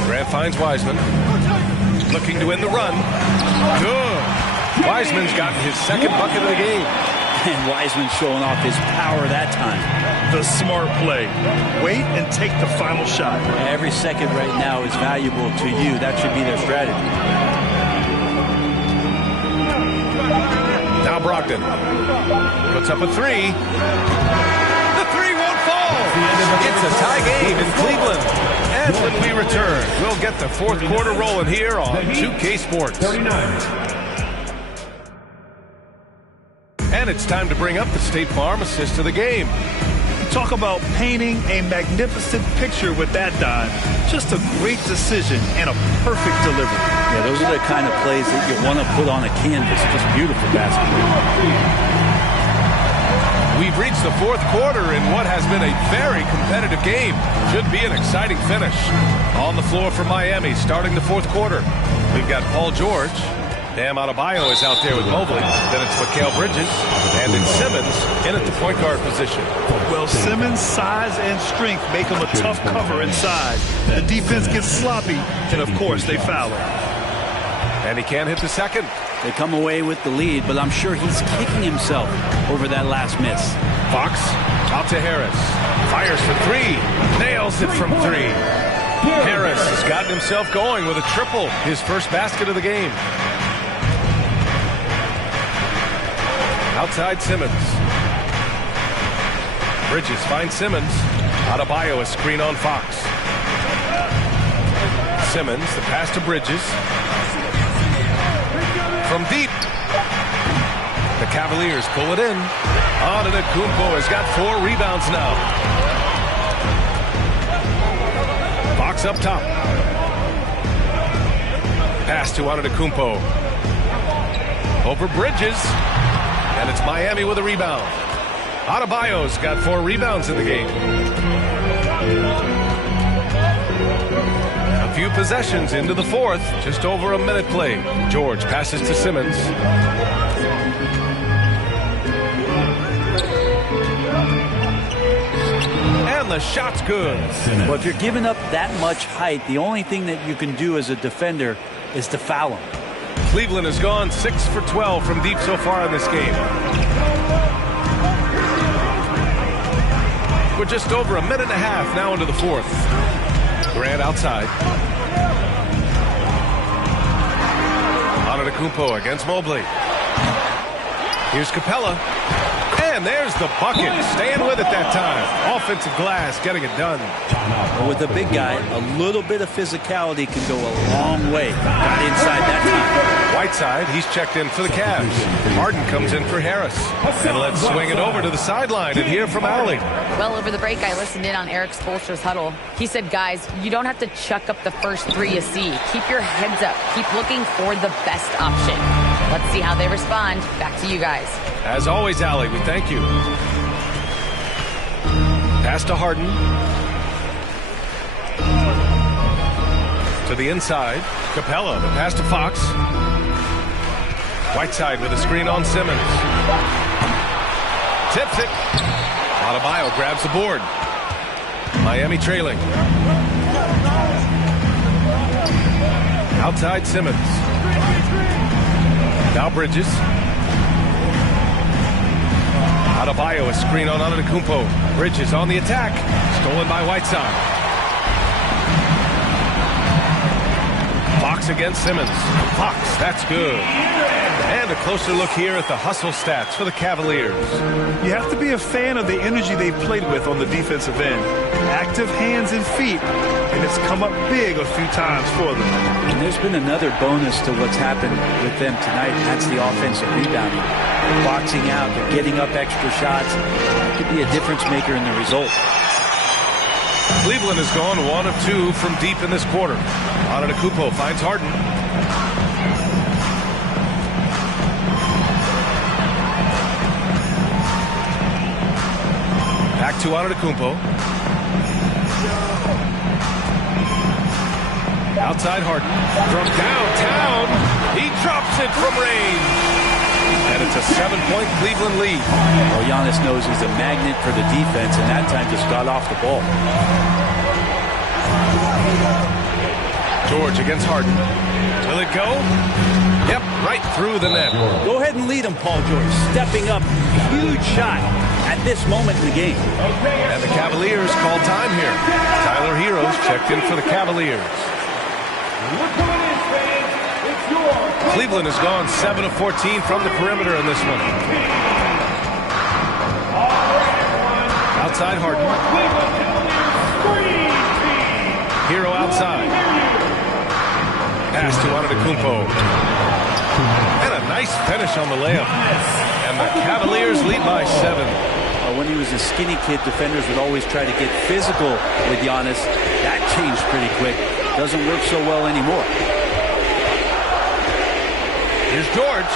Grant finds Wiseman. Looking to win the run. Good. Wiseman's gotten his second bucket of the game. And Wiseman showing off his power that time. The smart play. Wait and take the final shot. Every second right now is valuable to you. That should be their strategy. Now Brogdon puts up a three. The three won't fall. It's a tie game in Cleveland. And when we return, we'll get the fourth quarter rolling here on 2K Sports. 39. And it's time to bring up the State Farm assist of the game. Talk about painting a magnificent picture with that dive. Just a great decision and a perfect delivery. Yeah, those are the kind of plays that you want to put on a canvas. Just beautiful basketball. We've reached the fourth quarter in what has been a very competitive game. Should be an exciting finish. On the floor for Miami starting the fourth quarter. We've got Paul George. Bam Adebayo is out there with Mobley. Then it's Mikal Bridges. And it's Simmons in at the point guard position. Well, Simmons' size and strength make him a tough cover inside. The defense gets sloppy, and of course they foul him. And he can't hit the second. They come away with the lead, but I'm sure he's kicking himself over that last miss. Fox out to Harris. Fires for three. Nails it from three. Harris has gotten himself going with a triple. His first basket of the game. Outside Simmons. Bridges finds Simmons. Adebayo, a screen on Fox. Simmons, the pass to Bridges. From deep. The Cavaliers pull it in. Antetokounmpo has got 4 rebounds now. Fox up top. Pass to Antetokounmpo. Over Bridges. And it's Miami with a rebound. Adebayo's got 4 rebounds in the game. A few possessions into the fourth. Just over a minute played. George passes to Simmons. And the shot's good. Well, if you're giving up that much height, the only thing that you can do as a defender is to foul him. Cleveland has gone 6 for 12 from deep so far in this game. We're just over a minute and a half now into the fourth. Grant outside. Antetokounmpo against Mobley. Here's Capella. And there's the bucket. Staying with it that time. Offensive glass getting it done. Well, with a big guy, a little bit of physicality can go a long way. Got inside that time. Whiteside, he's checked in for the Cavs. Harden comes in for Harris. And let's swing it over to the sideline and hear from Allie. Well, over the break, I listened in on Eric Spoelstra's huddle. He said, guys, you don't have to chuck up the first 3 you see. Keep your heads up. Keep looking for the best option. Let's see how they respond. Back to you guys. As always, Allie, we thank you. Pass to Harden. To the inside. Capella, the pass to Fox. Whiteside with a screen on Simmons. Tips it. Adebayo grabs the board. Miami trailing. Outside Simmons. Now Bridges. Adebayo, a screen on Antetokounmpo. Bridges on the attack. Stolen by Whiteside. Fox against Simmons. Fox, that's good. And a closer look here at the hustle stats for the Cavaliers. You have to be a fan of the energy they've played with on the defensive end. Active hands and feet, and it's come up big a few times for them. And there's been another bonus to what's happened with them tonight, and that's the offensive rebounding. They're boxing out, they're getting up extra shots. That could be a difference maker in the result. Cleveland has gone 1 of 2 from deep in this quarter. Antetokounmpo finds Harden. Back to Antetokounmpo. Outside Harden. From downtown, he drops it from range. And it's a 7-point Cleveland lead. Well, Giannis knows he's a magnet for the defense, and that time just got off the ball. George against Harden. Will it go? Yep, right through the net. Go ahead and lead him, Paul George. Stepping up, huge shot at this moment in the game. And the Cavaliers call time here. Tyler Heroes checked in for the Cavaliers. Cleveland has gone 7 of 14 from the perimeter in this one. Outside Harden. Hero outside. Pass to Antetokounmpo. And a nice finish on the layup. And the Cavaliers lead by 7. When he was a skinny kid, defenders would always try to get physical with Giannis. That changed pretty quick. Doesn't work so well anymore. Here's George,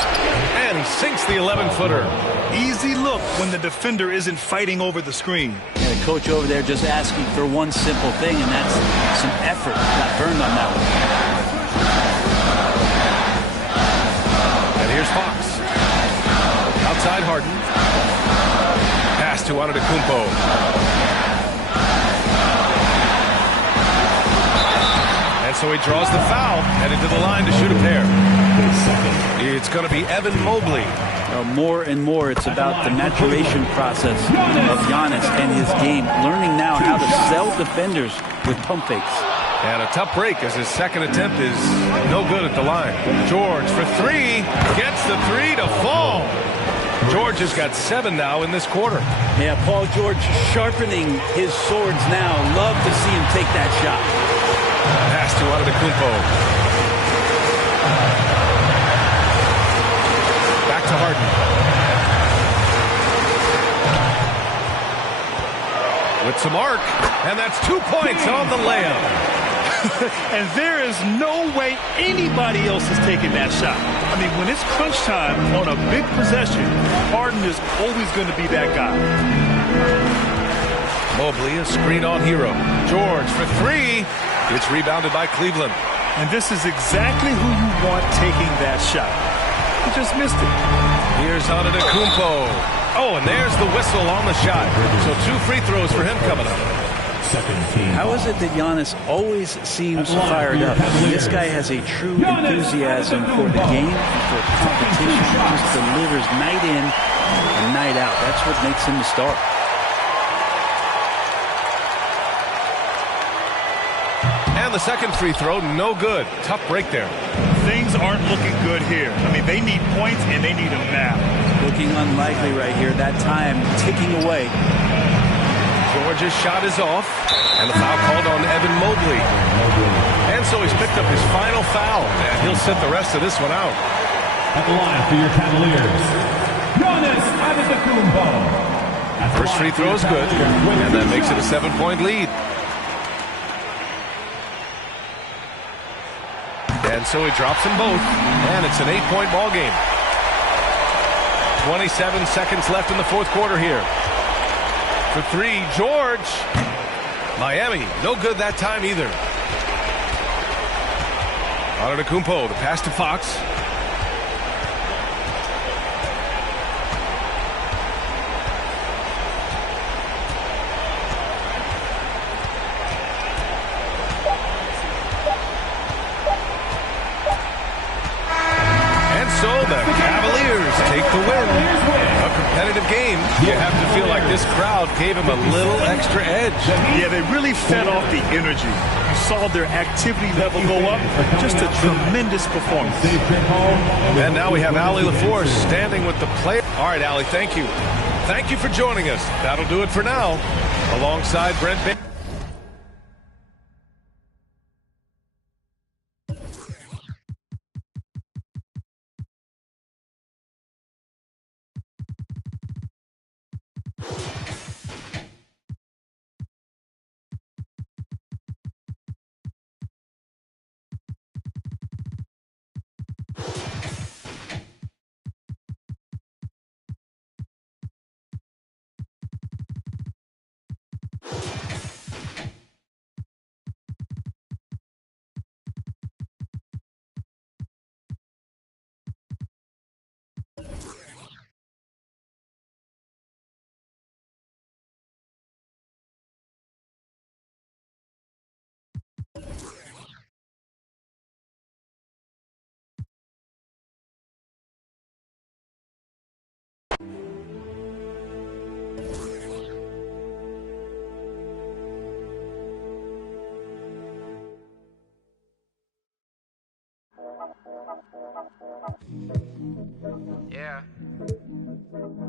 and he sinks the 11-footer. Easy look when the defender isn't fighting over the screen. And the coach over there just asking for one simple thing, and that's some effort. Got burned on that one. And here's Fox. Outside Harden. Pass to Antetokounmpo. And so he draws the foul, headed to the line to shoot a pair. It's going to be Evan Mobley. More and more, it's about the maturation process of Giannis and his game. Learning now how to sell defenders with pump fakes. And a tough break as his second attempt is no good at the line. George for 3. Gets the 3 to fall. George has got 7 now in this quarter. Yeah, Paul George sharpening his swords now. Love to see him take that shot. Pass to Antetokounmpo. Back to Harden. With some arc, and that's 2 points on the layup. And there is no way anybody else is taking that shot. I mean, when it's crunch time on a big possession, Harden is always going to be that guy. Mobley, a screen on Hero. George for 3. It's rebounded by Cleveland. And this is exactly who you want taking that shot. He just missed it. Here's Antetokounmpo. Oh, and there's the whistle on the shot. So 2 free throws for him coming up. How is it that Giannis always seems fired up? This guy has a true enthusiasm for the game and for competition. He just delivers night in and night out. That's what makes him a star. And the second free throw, no good. Tough break there. Things aren't looking good here. I mean, they need points, and they need them now. Looking unlikely right here. That time ticking away. George's shot is off, and the foul called on Evan Mobley. And so he's picked up his final foul, and he'll sit the rest of this one out. At the line for your Cavaliers, Giannis Antetokounmpo. First free throw is good, and that makes it a 7-point lead. And so he drops them both, and it's an 8-point ball game. 27 seconds left in the fourth quarter here. For 3, George. Miami, no good that time either. Antetokounmpo, the pass to Fox. And so the Cavaliers take the win. A competitive game. You have to feel like like this crowd gave him a little extra edge. Yeah, they really fed off the energy. You saw their activity level go up. Just a tremendous performance. And now we have Allie LaForce standing with the player. All right, Allie, thank you. Thank you for joining us. That'll do it for now. Alongside Brent Bates. Yeah.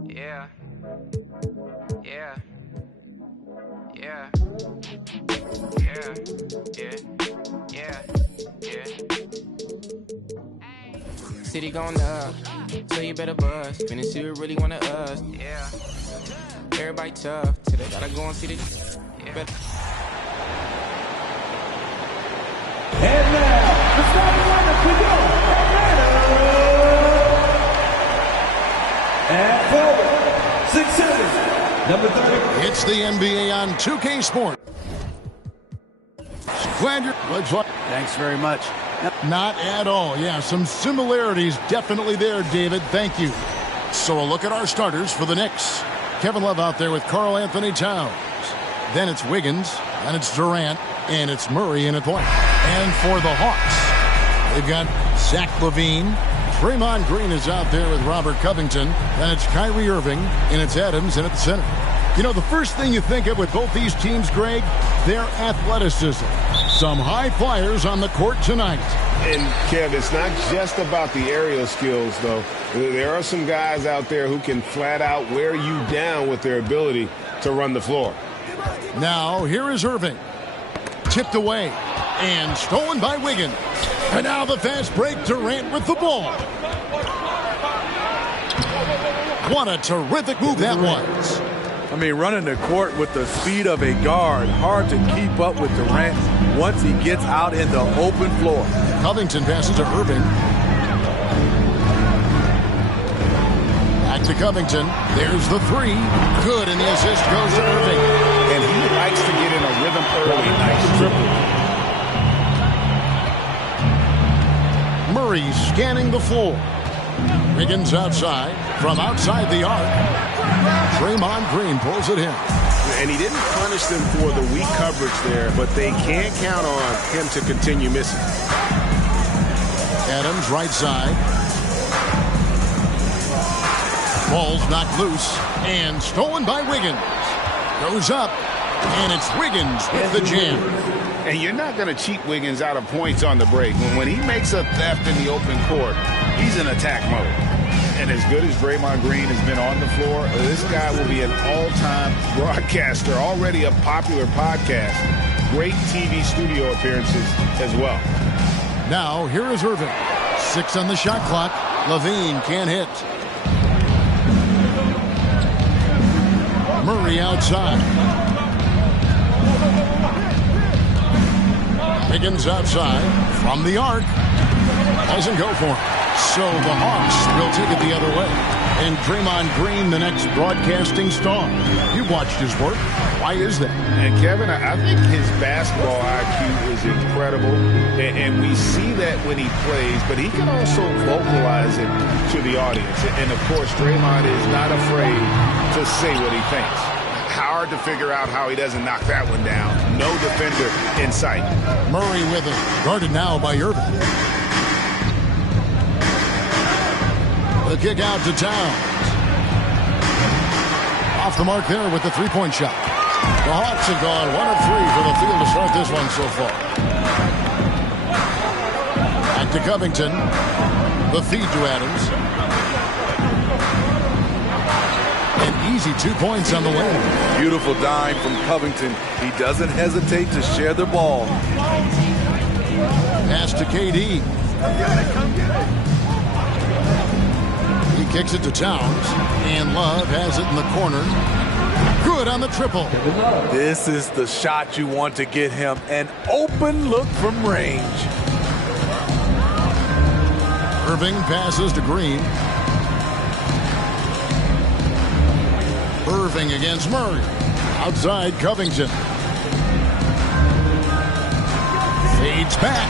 Yeah. Yeah. Yeah. Yeah. Yeah. Yeah. Yeah. City going up, so you better bust. Finish you really wanna us. Yeah. Everybody tough, till they gotta go and see the. Yeah. And now, the starting lineup we go. And forward, 6'7", number 3. It's the NBA on 2K Sport. Glad you're... Thanks very much. Not at all. Yeah, some similarities definitely there, David. Thank you. So a look at our starters for the Knicks. Kevin Love out there with Karl Anthony Towns. Then it's Wiggins. Then it's Durant. And it's Murray in at point. And for the Hawks, they've got Zach LaVine. Draymond Green is out there with Robert Covington. Then it's Kyrie Irving. And it's Adams in at the center. You know, the first thing you think of with both these teams, Greg, their athleticism. Some high flyers on the court tonight. And, Kev, it's not just about the aerial skills, though. There are some guys out there who can flat out wear you down with their ability to run the floor. Now, here is Irving. Tipped away and stolen by Wiggins. And now the fast break, Durant with the ball. What a terrific move that was. I mean, running the court with the speed of a guard. Hard to keep up with Durant once he gets out in the open floor. Covington passes to Irving. Back to Covington. There's the three. Good, and the assist goes to Irving. And he likes to get in a rhythm early. Nice triple. Murray scanning the floor. Wiggins outside. From outside the arc. Draymond Green pulls it in. And he didn't punish them for the weak coverage there, but they can't count on him to continue missing. Adams right side. Ball's knocked loose and stolen by Wiggins. Goes up, and it's Wiggins with the jam. And you're not going to cheat Wiggins out of points on the break. When he makes a theft in the open court, he's in attack mode. And as good as Draymond Green has been on the floor, this guy will be an all-time broadcaster, already a popular podcast. Great TV studio appearances as well. Now, here is Irving. 6 on the shot clock. LaVine can't hit. Murray outside. Wiggins outside. From the arc. Doesn't go for him. So the Hawks will take it the other way. And Draymond Green, the next broadcasting star. You've watched his work. Why is that? And Kevin, I think his basketball IQ is incredible. And we see that when he plays, but he can also vocalize it to the audience. And of course, Draymond is not afraid to say what he thinks. Hard to figure out how he doesn't knock that one down. No defender in sight. Murray with it. Guarded now by Irving. The kick out to Towns. Off the mark there with the three-point shot. The Hawks have gone 1 of 3 from the field to start this one so far. Back to Covington. The feed to Adams. An easy 2 points on the way. Beautiful dime from Covington. He doesn't hesitate to share the ball. Pass to KD. Come get it. He kicks it to Towns. And Love has it in the corner. Good on the triple. This is the shot you want to get him. An open look from range. Irving passes to Green. Irving against Murray. Outside Covington. Fades back.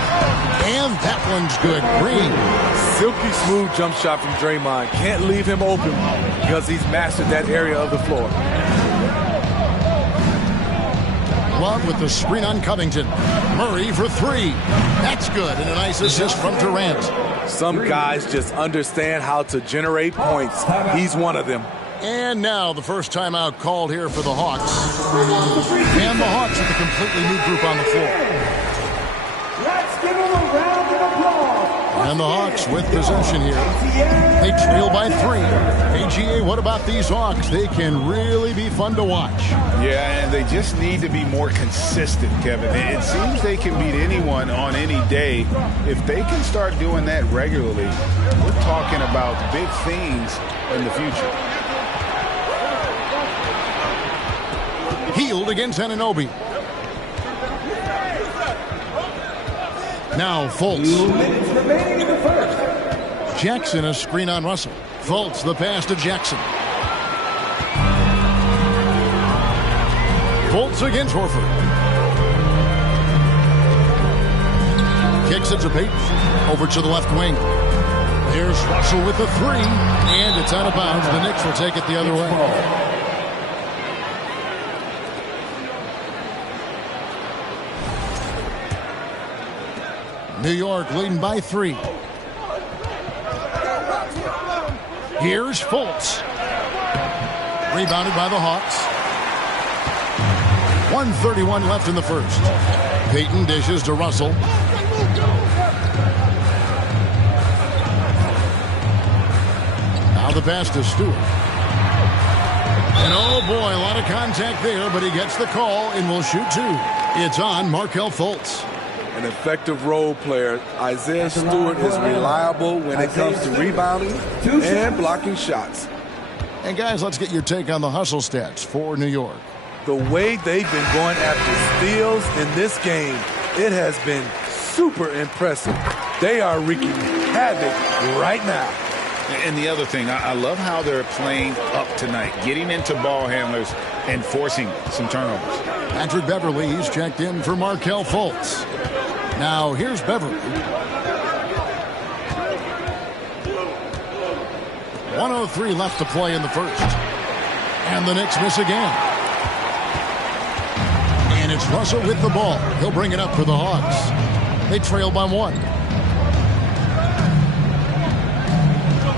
And that one's good. Green. Silky smooth jump shot from Draymond. Can't leave him open because he's mastered that area of the floor. Love with the screen on Covington. Murray for 3. That's good. And a nice assist from Durant. Some guys just understand how to generate points. He's one of them. And now the first timeout called here for the Hawks. And the Hawks with a completely new group on the floor. Let's give them a round of applause. And the Hawks with possession here. They trail by 3. AGA, what about these Hawks? They can really be fun to watch. Yeah, and they just need to be more consistent, Kevin. It seems they can beat anyone on any day. If they can start doing that regularly, we're talking about big things in the future. Healed against Anunoby. Now Fultz. 2 minutes remaining in the first. Jackson a screen on Russell. Fultz the pass to Jackson. Fultz against Horford. Kicks it to Payton. Over to the left wing. Here's Russell with the 3. And it's out of bounds. The Knicks will take it the other way. New York leading by 3. Here's Fultz. Rebounded by the Hawks. 1:31 left in the first. Payton dishes to Russell. Now the pass to Stewart. And oh boy, a lot of contact there, but he gets the call and will shoot 2. It's on Markelle Fultz. An effective role player. Isaiah Stewart is reliable when it comes to rebounding and blocking shots. And guys, let's get your take on the hustle stats for New York. The way they've been going after steals in this game, it has been super impressive. They are wreaking havoc right now. And the other thing, I love how they're playing up tonight, getting into ball handlers and forcing some turnovers. Patrick Beverly, he's checked in for Markelle Fultz. Now here's Beverly. 1:03 left to play in the first. And the Knicks miss again. And it's Russell with the ball. He'll bring it up for the Hawks. They trail by 1.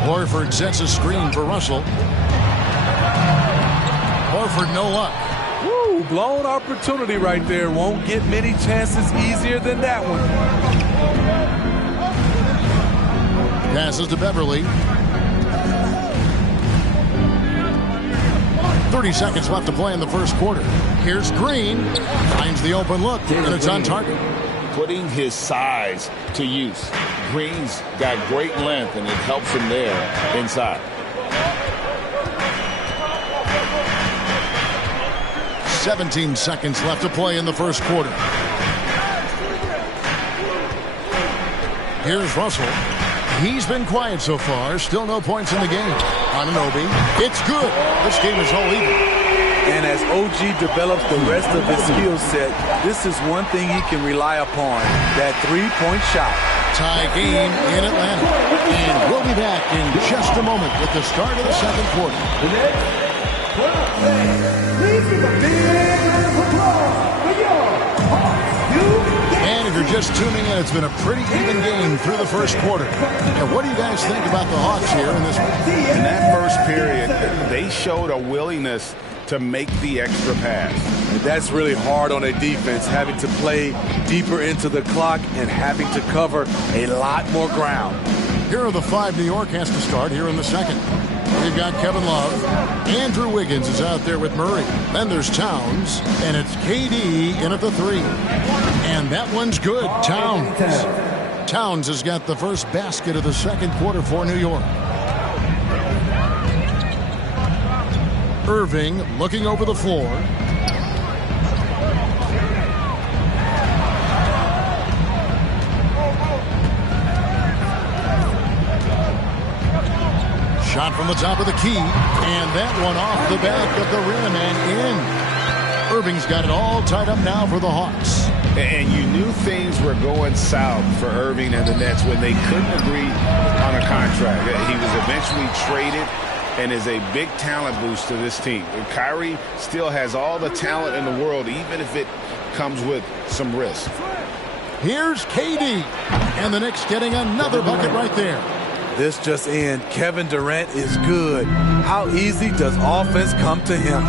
Horford sets a screen for Russell. Horford no luck. Woo, blown opportunity right there. Won't get many chances easier than that one. Passes to Beverly. 30 seconds left to play in the first quarter. Here's Green. Finds the open look, and it's on target. Putting his size to use. Green's got great length, and it helps him there inside. 17 seconds left to play in the first quarter. Here's Russell. He's been quiet so far. Still no points in the game. Anunoby. It's good. This game is all even. And as OG develops the rest of his skill set, this is one thing he can rely upon, that three-point shot. Tie game in Atlanta. And we'll be back in just a moment with the start of the second quarter. Please give a big round of applause for your Hawks. And if you're you're just tuning in, it's been a pretty even game through the first quarter. And what do you guys think about the Hawks here in this one? In that first period, they showed a willingness to make the extra pass. And that's really hard on a defense, having to play deeper into the clock and having to cover a lot more ground. Here are the 5 New York has to start here in the second. We've got Kevin Love. Andrew Wiggins is out there with Murray. Then there's Towns. And it's KD in at the 3. And that one's good. Towns. Towns has got the first basket of the second quarter for New York. Irving looking over the floor. Shot from the top of the key, and that one off the back of the rim and in. Irving's got it all tied up now for the Hawks. And you knew things were going south for Irving and the Nets when they couldn't agree on a contract. He was eventually traded and is a big talent boost to this team. And Kyrie still has all the talent in the world, even if it comes with some risk. Here's KD, and the Knicks getting another bucket right there. This just in, Kevin Durant is good. How easy does offense come to him?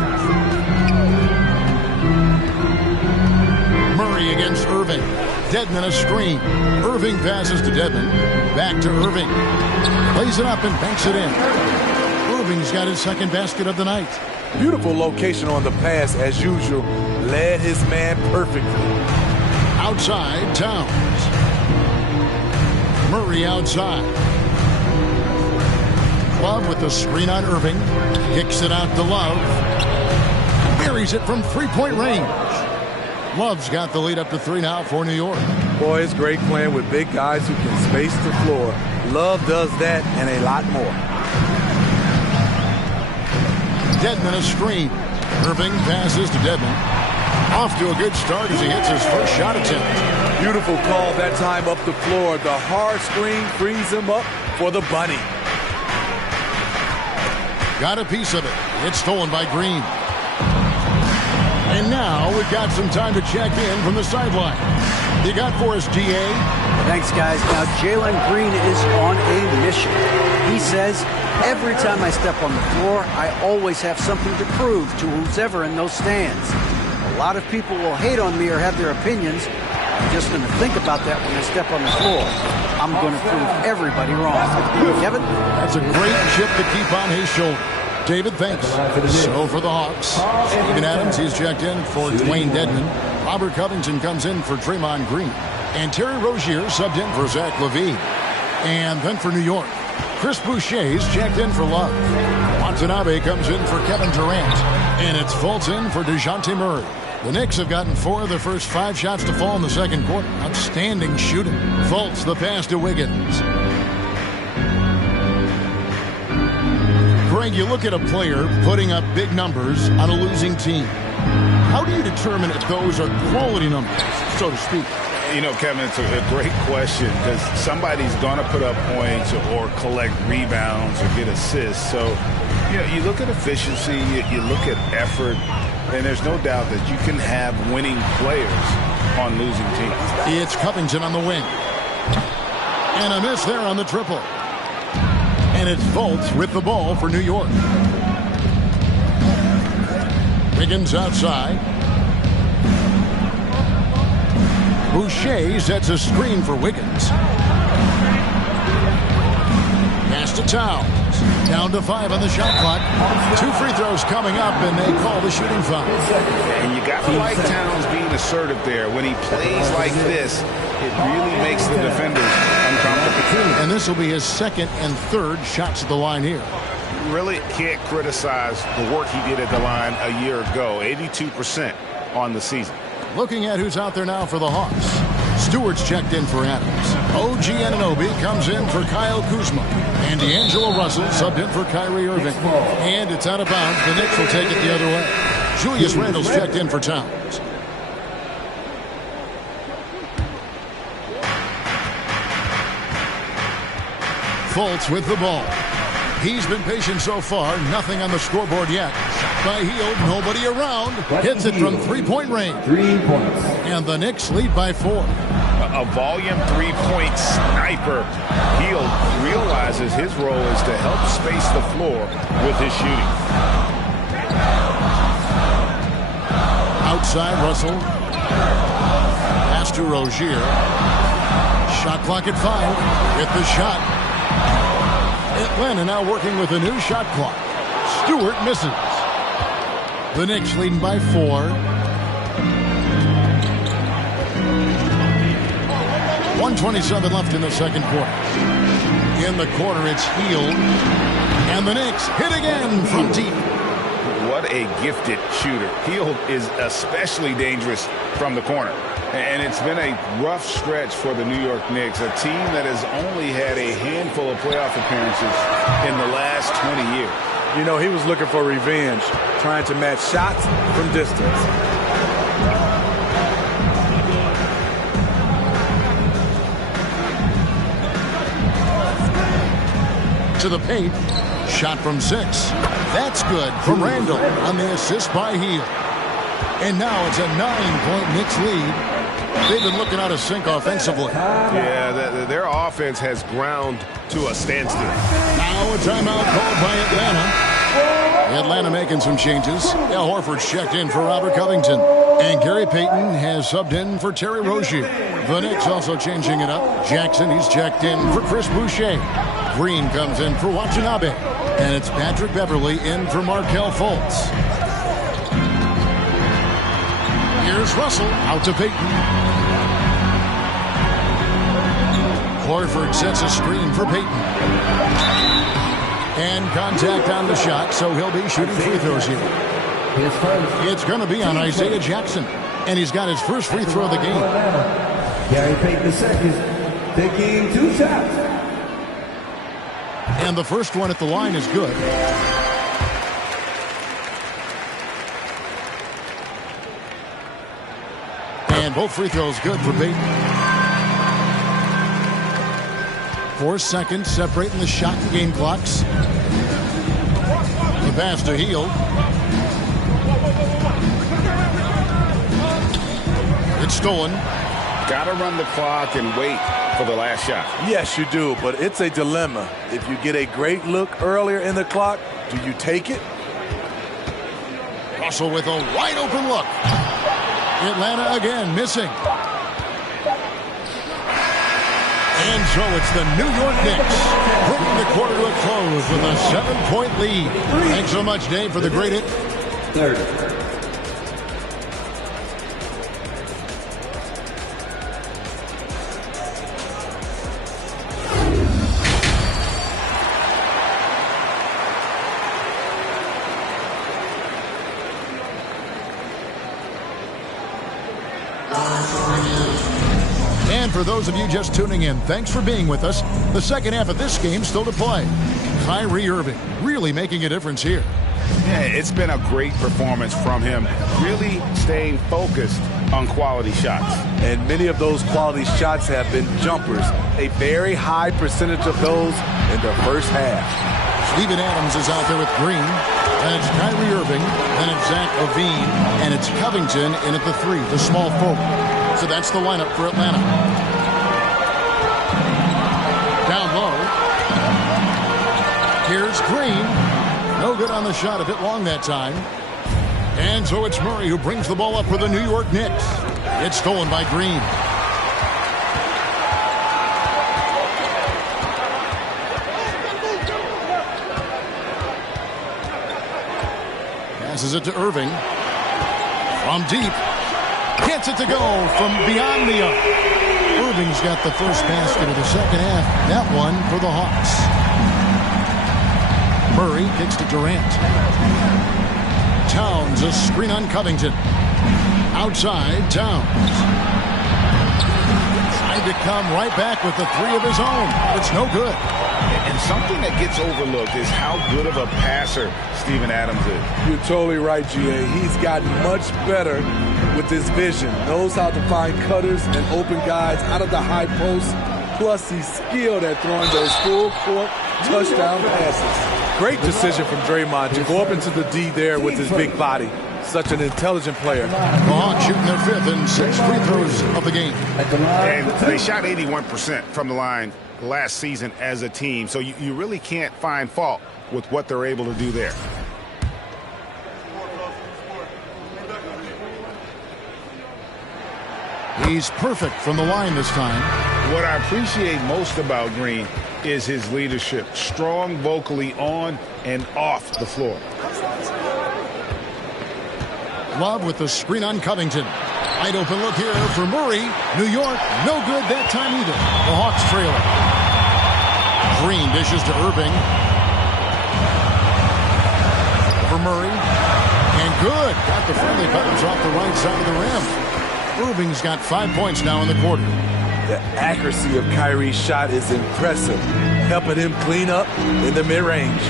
Murray against Irving. Dedmon a screen. Irving passes to Dedmon. Back to Irving. Plays it up and banks it in. Irving's got his second basket of the night. Beautiful location on the pass as usual. Led his man perfectly. Outside, Towns. Murray outside. Love with the screen on Irving. Kicks it out to Love. Buries it from three-point range. Love's got the lead up to 3 now for New York. Boy, it's great playing with big guys who can space the floor. Love does that and a lot more. Dedmon a screen. Irving passes to Dedmon. Off to a good start as he hits his first shot attempt. Beautiful call that time up the floor. The hard screen frees him up for the bunny. Got a piece of it. It's stolen by Green. And now we've got some time to check in from the sideline. You got for us, DA? Thanks, guys. Now, Jalen Green is on a mission. He says, every time I step on the floor, I always have something to prove to who's ever in those stands. A lot of people will hate on me or have their opinions. I'm just going to think about that when I step on the floor. I'm going to prove everybody wrong. Kevin? That's a great chip to keep on his shoulder. David, thanks. So for the Hawks, Steven Adams, he's checked in for Dwayne Dedmon. Robert Covington comes in for Draymond Green. And Terry Rozier subbed in for Zach LaVine. And then for New York, Chris Boucher's checked in for Love. Watanabe comes in for Kevin Durant. And it's Fultz in for DeJounte Murray. The Knicks have gotten 4 of their first 5 shots to fall in the second quarter. Outstanding shooting. Fultz the pass to Wiggins. Greg, you look at a player putting up big numbers on a losing team. How do you determine if those are quality numbers, so to speak? You know, Kevin, it's a great question because somebody's going to put up points or collect rebounds or get assists. So, you know, you look at efficiency, you look at effort, and there's no doubt that you can have winning players on losing teams. It's Covington on the wing. And a miss there on the triple. And it's Fultz with the ball for New York. Wiggins outside. Boucher sets a screen for Wiggins. Pass to Towns. Down to 5 on the shot clock. 2 free throws coming up, and they call the shooting foul. And you got to like Towns being assertive there. When he plays like this, it really makes the defenders uncomfortable. And this will be his second and third shots at the line here. You really can't criticize the work he did at the line a year ago. 82% on the season. Looking at who's out there now for the Hawks. Stewart's checked in for Adams. OG Anunoby comes in for Kyle Kuzma. And D'Angelo Russell subbed in for Kyrie Irving. And it's out of bounds. The Knicks will take it the other way. Julius Randle's checked in for Towns. Fultz with the ball. He's been patient so far. Nothing on the scoreboard yet. Shot by Hield. Nobody around. Hits it from 3-point range. 3 points. And the Knicks lead by 4. a volume three-point sniper. Hield realizes his role is to help space the floor with his shooting. Outside, Russell. Pass to Rozier. Shot clock at 5. Hit the shot. Atlanta now working with a new shot clock. Stewart misses. The Knicks leading by 4. 1:27 left in the second quarter. In the corner, it's Hield. And the Knicks hit again from deep. What a gifted shooter. Hield is especially dangerous from the corner. And it's been a rough stretch for the New York Knicks, a team that has only had a handful of playoff appearances in the last 20 years. You know, he was looking for revenge, trying to match shots from distance. To the paint. Shot from 6. That's good from Randall on the assist by Hield. And now it's a 9-point Knicks lead. They've been looking out of sync offensively. Yeah, their offense has ground to a standstill. Now a timeout called by Atlanta. Atlanta making some changes. Al Horford's checked in for Robert Covington. And Gary Payton has subbed in for Terry Rozier. The Knicks also changing it up. Jackson, he's checked in for Chris Boucher. Green comes in for Watanabe. And it's Patrick Beverley in for Markelle Fultz. Here's Russell out to Payton. Horford sets a screen for Payton. And contact on the shot, so he'll be shooting free throws here. It's going to be on Isaiah Jackson. And he's got his first free throw of the game. Gary Payton II taking 2 shots. And the first one at the line is good. And both free throws good for Payton. 4 seconds separating the shot and game clocks. The pass to Hield. It's stolen. Got to run the clock and wait for the last shot. Yes, you do, but it's a dilemma. If you get a great look earlier in the clock, do you take it? Russell with a wide open look. Atlanta again missing. And so it's the New York Knicks bringing the quarter to a close with a 7-point lead. Thanks so much, Dave, for the great hit. 30. For those of you just tuning in, thanks for being with us. The second half of this game still to play. Kyrie Irving really making a difference here. Yeah, it's been a great performance from him, really staying focused on quality shots. And many of those quality shots have been jumpers. A very high percentage of those in the first half. Steven Adams is out there with Green. And it's Kyrie Irving. Then it's Zach LaVine. And it's Covington in at the 3, the small forward. So that's the lineup for Atlanta. Down low. Here's Green. No good on the shot, a bit long that time. And so it's Murray who brings the ball up for the New York Knicks. It's stolen by Green. Passes it to Irving. From deep. Gets it to go from beyond the arc. Irving's got the first basket of the second half. That one for the Hawks. Murray kicks to Durant. Towns, a screen on Covington. Outside, Towns. Tried to come right back with the 3 of his own. It's no good. And something that gets overlooked is how good of a passer Steven Adams is. You're totally right, G.A. He's gotten much better with his vision. Knows how to find cutters and open guys out of the high post. Plus, he's skilled at throwing those full-court touchdown passes. Great decision from Draymond to go up into the D there with his big body. Such an intelligent player. The Hawks shooting their 5th and 6 free throws of the game. And they shot 81% from the line last season as a team, so you really can't find fault with what they're able to do there. He's perfect from the line this time. What I appreciate most about Green is his leadership. Strong vocally on and off the floor. Love with the screen on Covington. Wide open look here for Murray. New York, no good that time either. The Hawks trailing. Green dishes to Irving. For Murray. And good. Got the friendly bounce off the right side of the rim. Irving's got 5 points now in the quarter. The accuracy of Kyrie's shot is impressive, helping him clean up in the mid-range.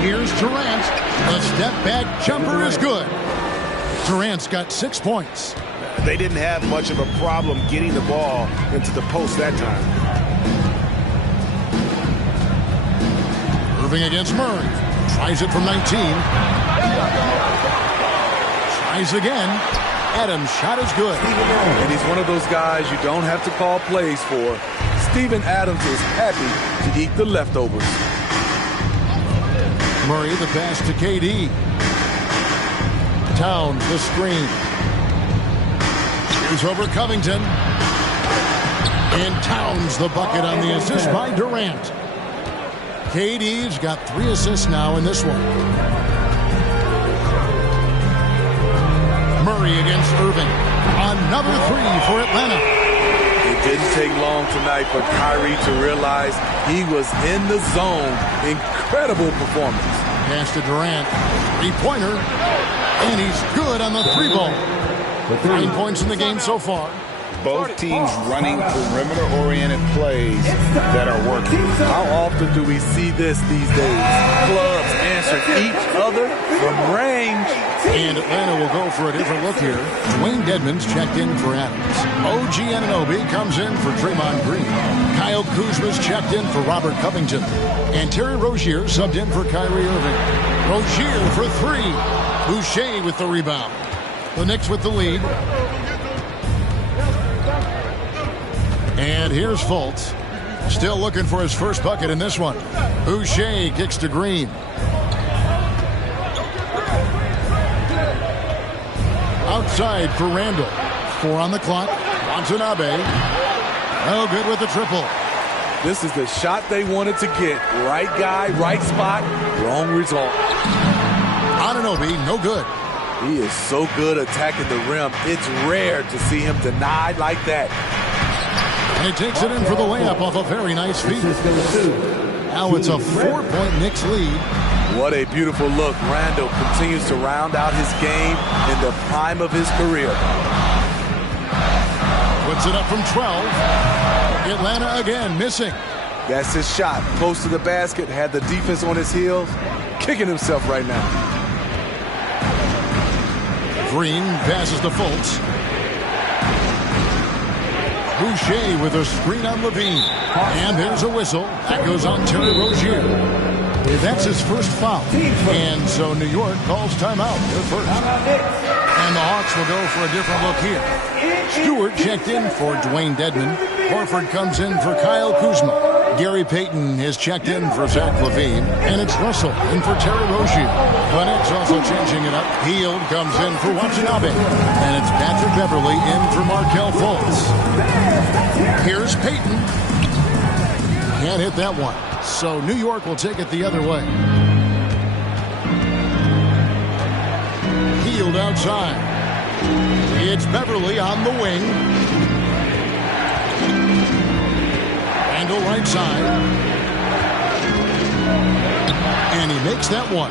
Here's Durant. The step-back jumper is good. Durant's got 6 points. They didn't have much of a problem getting the ball into the post that time. Irving against Murray. Tries it from 19. Tries again. Adams' shot is good. And he's one of those guys you don't have to call plays for. Steven Adams is happy to eat the leftovers. Murray the pass to KD. Towns the screen. Here's over Covington. And Towns the bucket on the assist by Durant. KD's got 3 assists now in this one. Murray against Irving. Another 3 for Atlanta. It didn't take long tonight for Kyrie to realize he was in the zone. Incredible performance. Pass to Durant. 3-pointer. And he's good on the 3-ball. 9 points in the game so far. Both teams running perimeter-oriented plays that are working. How often do we see this these days? Clubs answer each other from range. And Atlanta will go for a different look here. Dwayne Dedmon's checked in for Adams. OG Anunoby comes in for Draymond Green. Kyle Kuzma's checked in for Robert Covington. And Terry Rozier subbed in for Kyrie Irving. Rozier for 3. Boucher with the rebound. The Knicks with the lead. And here's Fultz. Still looking for his first bucket in this one. Boucher kicks to Green. Outside for Randall. 4 on the clock. Watanabe. No good with the triple. This is the shot they wanted to get. Right guy, right spot, wrong result. Anunoby, no good. He is so good attacking the rim. It's rare to see him denied like that. And he takes it in for the layup off a very nice feed. Now it's a 4-point Knicks lead. What a beautiful look. Randall continues to round out his game in the prime of his career. Puts it up from 12. Atlanta again missing. That's his shot. Close to the basket. Had the defense on his heels. Kicking himself right now. Green passes to Fultz. Boucher with a screen on Levine. And there's a whistle. That goes on Terry Rozier. That's his first foul. And so New York calls timeout. Their first. And the Hawks will go for a different look here. Stewart checked in for Dwayne Dedmon. Horford comes in for Kyle Kuzma. Gary Payton has checked in for Zach LaVine. And it's Russell in for Terry Rozier. The Knicks also changing it up. Hield comes in for Watanabe. And it's Patrick Beverley in for Markelle Fultz. Here's Payton. Can't hit that one. So New York will take it the other way. Hield outside. It's Beverley on the wing. Randall right side. And he makes that one.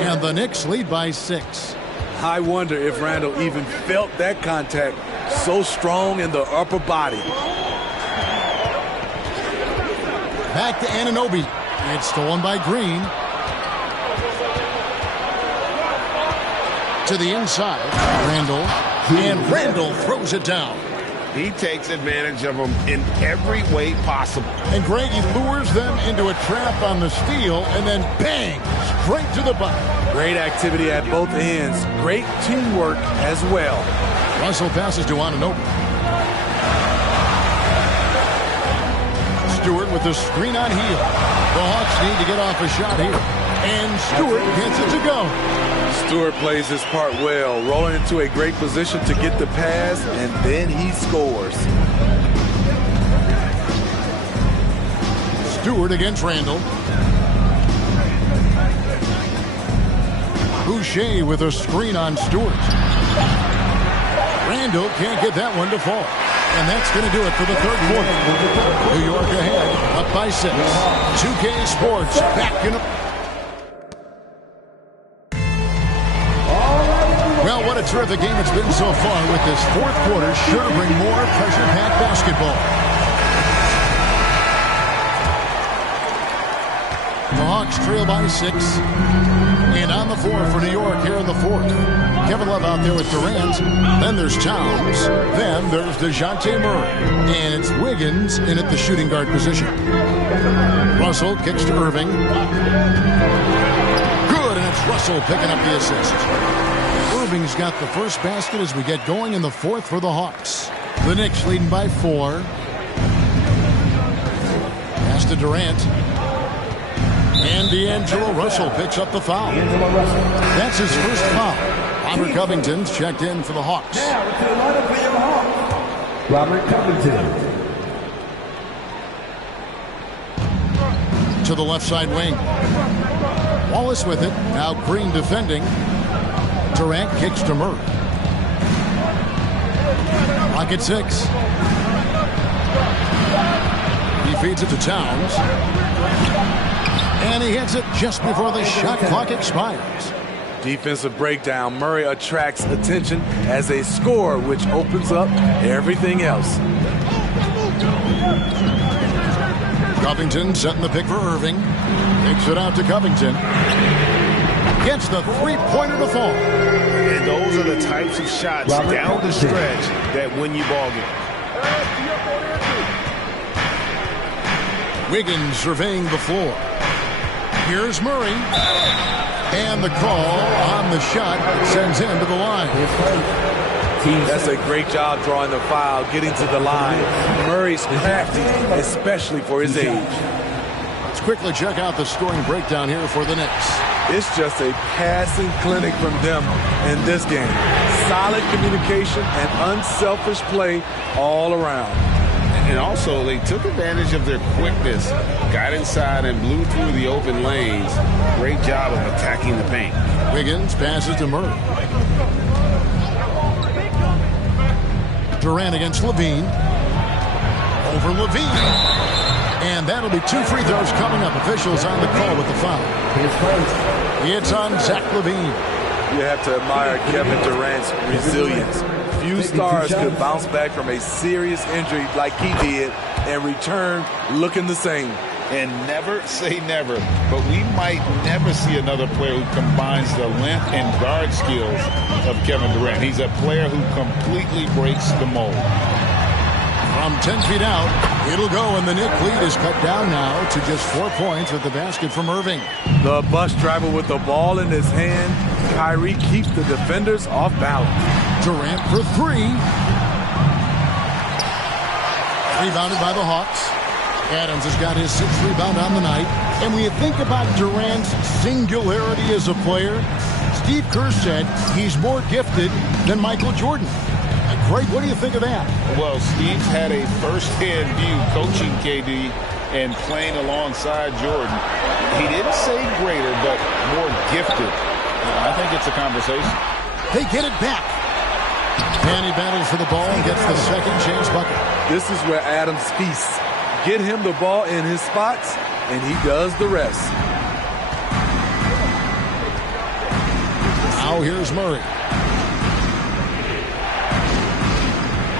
And the Knicks lead by 6. I wonder if Randall even felt that contact. So strong in the upper body. Back to Anunoby. It's stolen by Green. To the inside. Randall. And Randall throws it down. He takes advantage of them in every way possible. And Greg, he lures them into a trap on the steal, and then bang, straight to the bucket. Great activity at both ends. Great teamwork as well. Russell passes to Anunoby. Stewart with the screen on heel. The Hawks need to get off a shot here. And Stewart gets it to go. Stewart plays his part well, rolling into a great position to get the pass, and then he scores. Stewart against Randall. Boucher with a screen on Stewart. Randall can't get that one to fall. And that's going to do it for the third quarter. New York ahead, up by 6. 2K Sports back in. Well, what a terrific game it's been so far with this fourth quarter. Sure to bring more pressure-packed basketball. The Hawks trail by 6. And on the floor for New York here in the fourth. Kevin Love out there with Durant. Then there's Towns. Then there's DeJounte Murray. And it's Wiggins in at the shooting guard position. Russell kicks to Irving. Good, and it's Russell picking up the assist. Irving's got the first basket as we get going in the fourth for the Hawks. The Knicks leading by 4. Pass to Durant. And D'Angelo Russell picks up the foul. That's his first foul. Robert Covington's checked in for the Hawks. Now to the lineup for your Hawks, Robert Covington. To the left side wing. Wallace with it. Now Green defending. Durant kicks to Murray. Rocket 6. He feeds it to Towns. And he hits it just before the shot clock expires. Defensive breakdown. Murray attracts attention as a scorer, which opens up everything else. Covington setting the pick for Irving. Takes it out to Covington. Gets the three-pointer to fall. And those are the types of shots down the stretch that win you ball game. Wiggins surveying the floor. Here's Murray. And the call on the shot sends him to the line. That's a great job drawing the foul, getting to the line. Murray's crafty, especially for his age. Let's quickly check out the scoring breakdown here for the Knicks. It's just a passing clinic from them in this game. Solid communication and unselfish play all around. And also, they took advantage of their quickness, got inside and blew through the open lanes. Great job of attacking the paint. Wiggins passes to Murray. Durant against Levine. Over Levine. And that'll be 2 free throws coming up. Officials on the call with the foul. It's on Zach Levine. You have to admire Kevin Durant's resilience. Few stars could bounce back from a serious injury like he did and return looking the same. And never say never, but we might never see another player who combines the length and guard skills of Kevin Durant. He's a player who completely breaks the mold. From 10 feet out, it'll go, and the Knick lead is cut down now to just 4 points with the basket from Irving. The bus driver with the ball in his hand. Kyrie keeps the defenders off balance. Durant for 3. Rebounded by the Hawks. Adams has got his 6th rebound on the night. And when you think about Durant's singularity as a player, Steve Kerr said he's more gifted than Michael Jordan. Greg, what do you think of that? Well, Steve's had a first-hand view coaching KD and playing alongside Jordan. He didn't say greater, but more gifted. I think it's a conversation. They get it back. And he battles for the ball and gets the second chance bucket. This is where Adams feasts. Get him the ball in his spots, and he does the rest. Now here's Murray.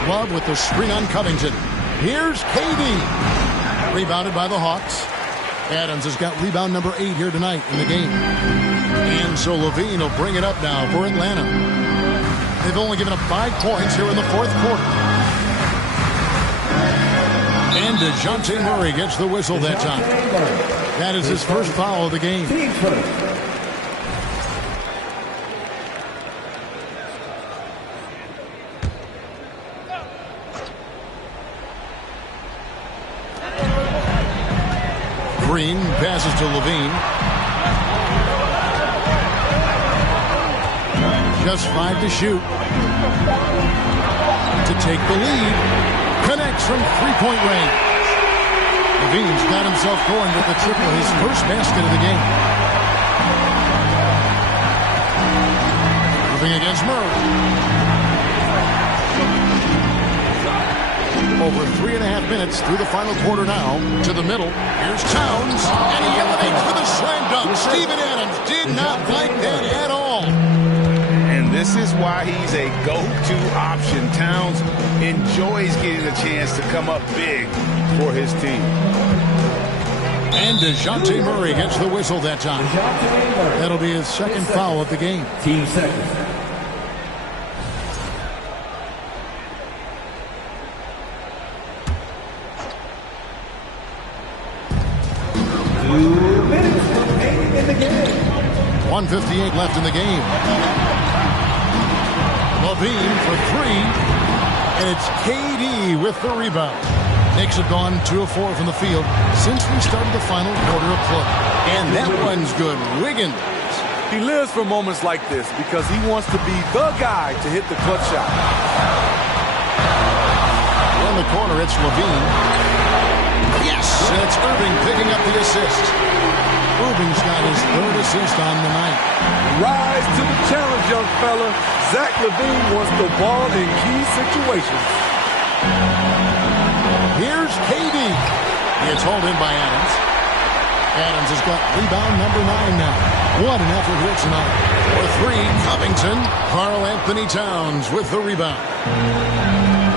Love with the screen on Covington. Here's KD. Rebounded by the Hawks. Adams has got rebound number 8 here tonight in the game. And so Levine will bring it up now for Atlanta. They've only given up 5 points here in the fourth quarter. And DeJounte Murray gets the whistle that time. That is his first foul of the game. Green passes to Levine. Just 5 to shoot. To take the lead. Connects from three-point range. Levine's got himself going with the triple, his first basket of the game. Moving against Murray. Over 3.5 minutes through the final quarter now. To the middle. Here's Towns. And he elevates for the slam dunk. Steven Adams did not like that at all. And this is why he's a go-to option. Towns enjoys getting the chance to come up big for his team. And DeJounte Murray gets the whistle that time. That'll be his second foul of the game. Team second. In the game. 1:58 left in the game. Levine for 3. And it's KD with the rebound. Knicks have gone 2 of 4 from the field since we started the final quarter of play. And that one's good. Wiggins. He lives for moments like this because he wants to be the guy to hit the clutch shot. In the corner, it's Levine. Yes! And it's Irving picking up the assist. Irving's got his 3rd assist on the night. Rise to the challenge, young fella. Zach LaVine wants the ball in key situations. Here's KD. It's hauled in by Adams. Adams has got rebound number 9 now. What an effort here tonight. For 3, Covington. Karl Anthony Towns with the rebound.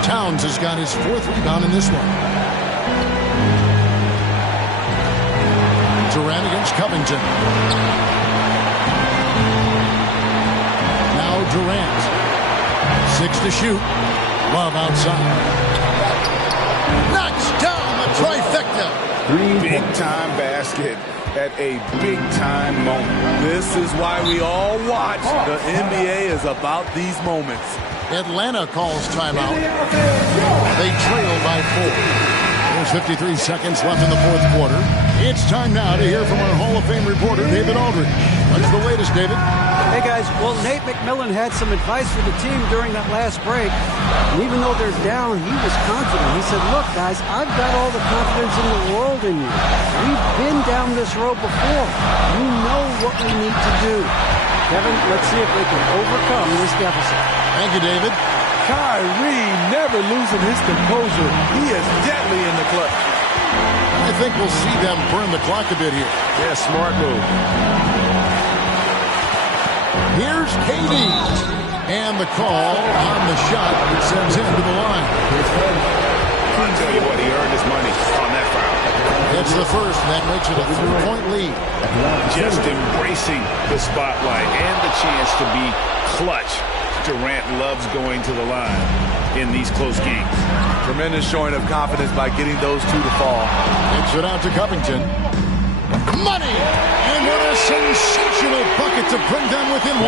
Towns has got his 4th rebound in this one. Durant against Covington. Now Durant. 6 to shoot. Love outside. Knocks down the trifecta. Big-time basket at a big-time moment. This is why we all watch. The NBA is about these moments. Atlanta calls timeout. They trail by 4. There's 53 seconds left in the 4th quarter. It's time now to hear from our Hall of Fame reporter, David Aldridge. What's the latest, David? Hey, guys. Well, Nate McMillan had some advice for the team during that last break. And even though they're down, he was confident. He said, look, guys, I've got all the confidence in the world in you. We've been down this road before. You know what we need to do. Kevin, let's see if we can overcome this deficit. Thank you, David. Kyrie never losing his composure. He is deadly in the clutch. I think we'll see them burn the clock a bit here. Yeah, smart move. Here's KD. And the call on the shot that sends him to the line. I'll tell you what, he earned his money on that foul. That's the first, and that makes it a 3-point lead. Just embracing the spotlight and the chance to be clutch. Durant loves going to the line in these close games. Tremendous showing of confidence by getting those 2 to fall. Kicks it out to Covington. Money! And what a sensational bucket to bring them within 1.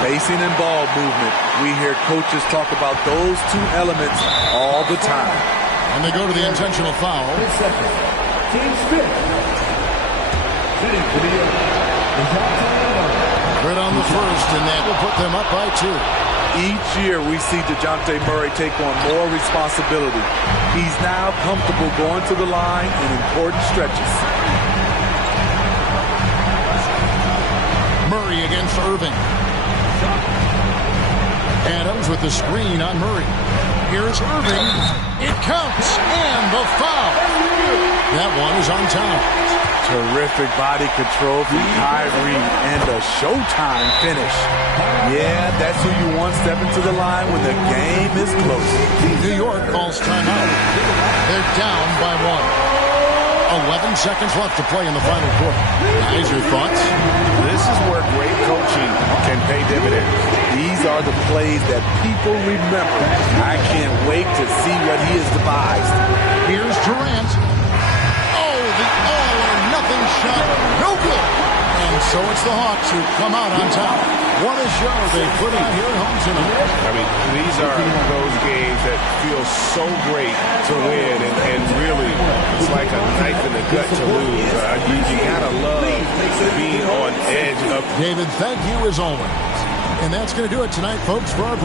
Spacing and ball movement. We hear coaches talk about those 2 elements all the time. And they go to the intentional foul. Team fifth. Fitting for the Right on the first, and that will put them up by 2. Each year we see DeJounte Murray take on more responsibility. He's now comfortable going to the line in important stretches. Murray against Irving. Adams with the screen on Murray. Here's Irving. It counts, and the foul. That one is on Towns. Terrific body control from Kyrie and the showtime finish. Yeah, that's who you want stepping to the line when the game is close. New York calls timeout. They're down by 1. 11 seconds left to play in the final quarter. Guys, your thoughts? This is where great coaching can pay dividends. These are the plays that people remember. I can't wait to see what he has devised. Here's Durant. Oh, the all-or-nothing shot. No good. And so it's the Hawks who come out on top. What a show they put on here at home tonight. I mean, these are those games that feel so great to win, and really, it's like a knife in the gut to lose. You gotta love being on edge of. David, thank you as always. And that's going to do it tonight, folks, for our...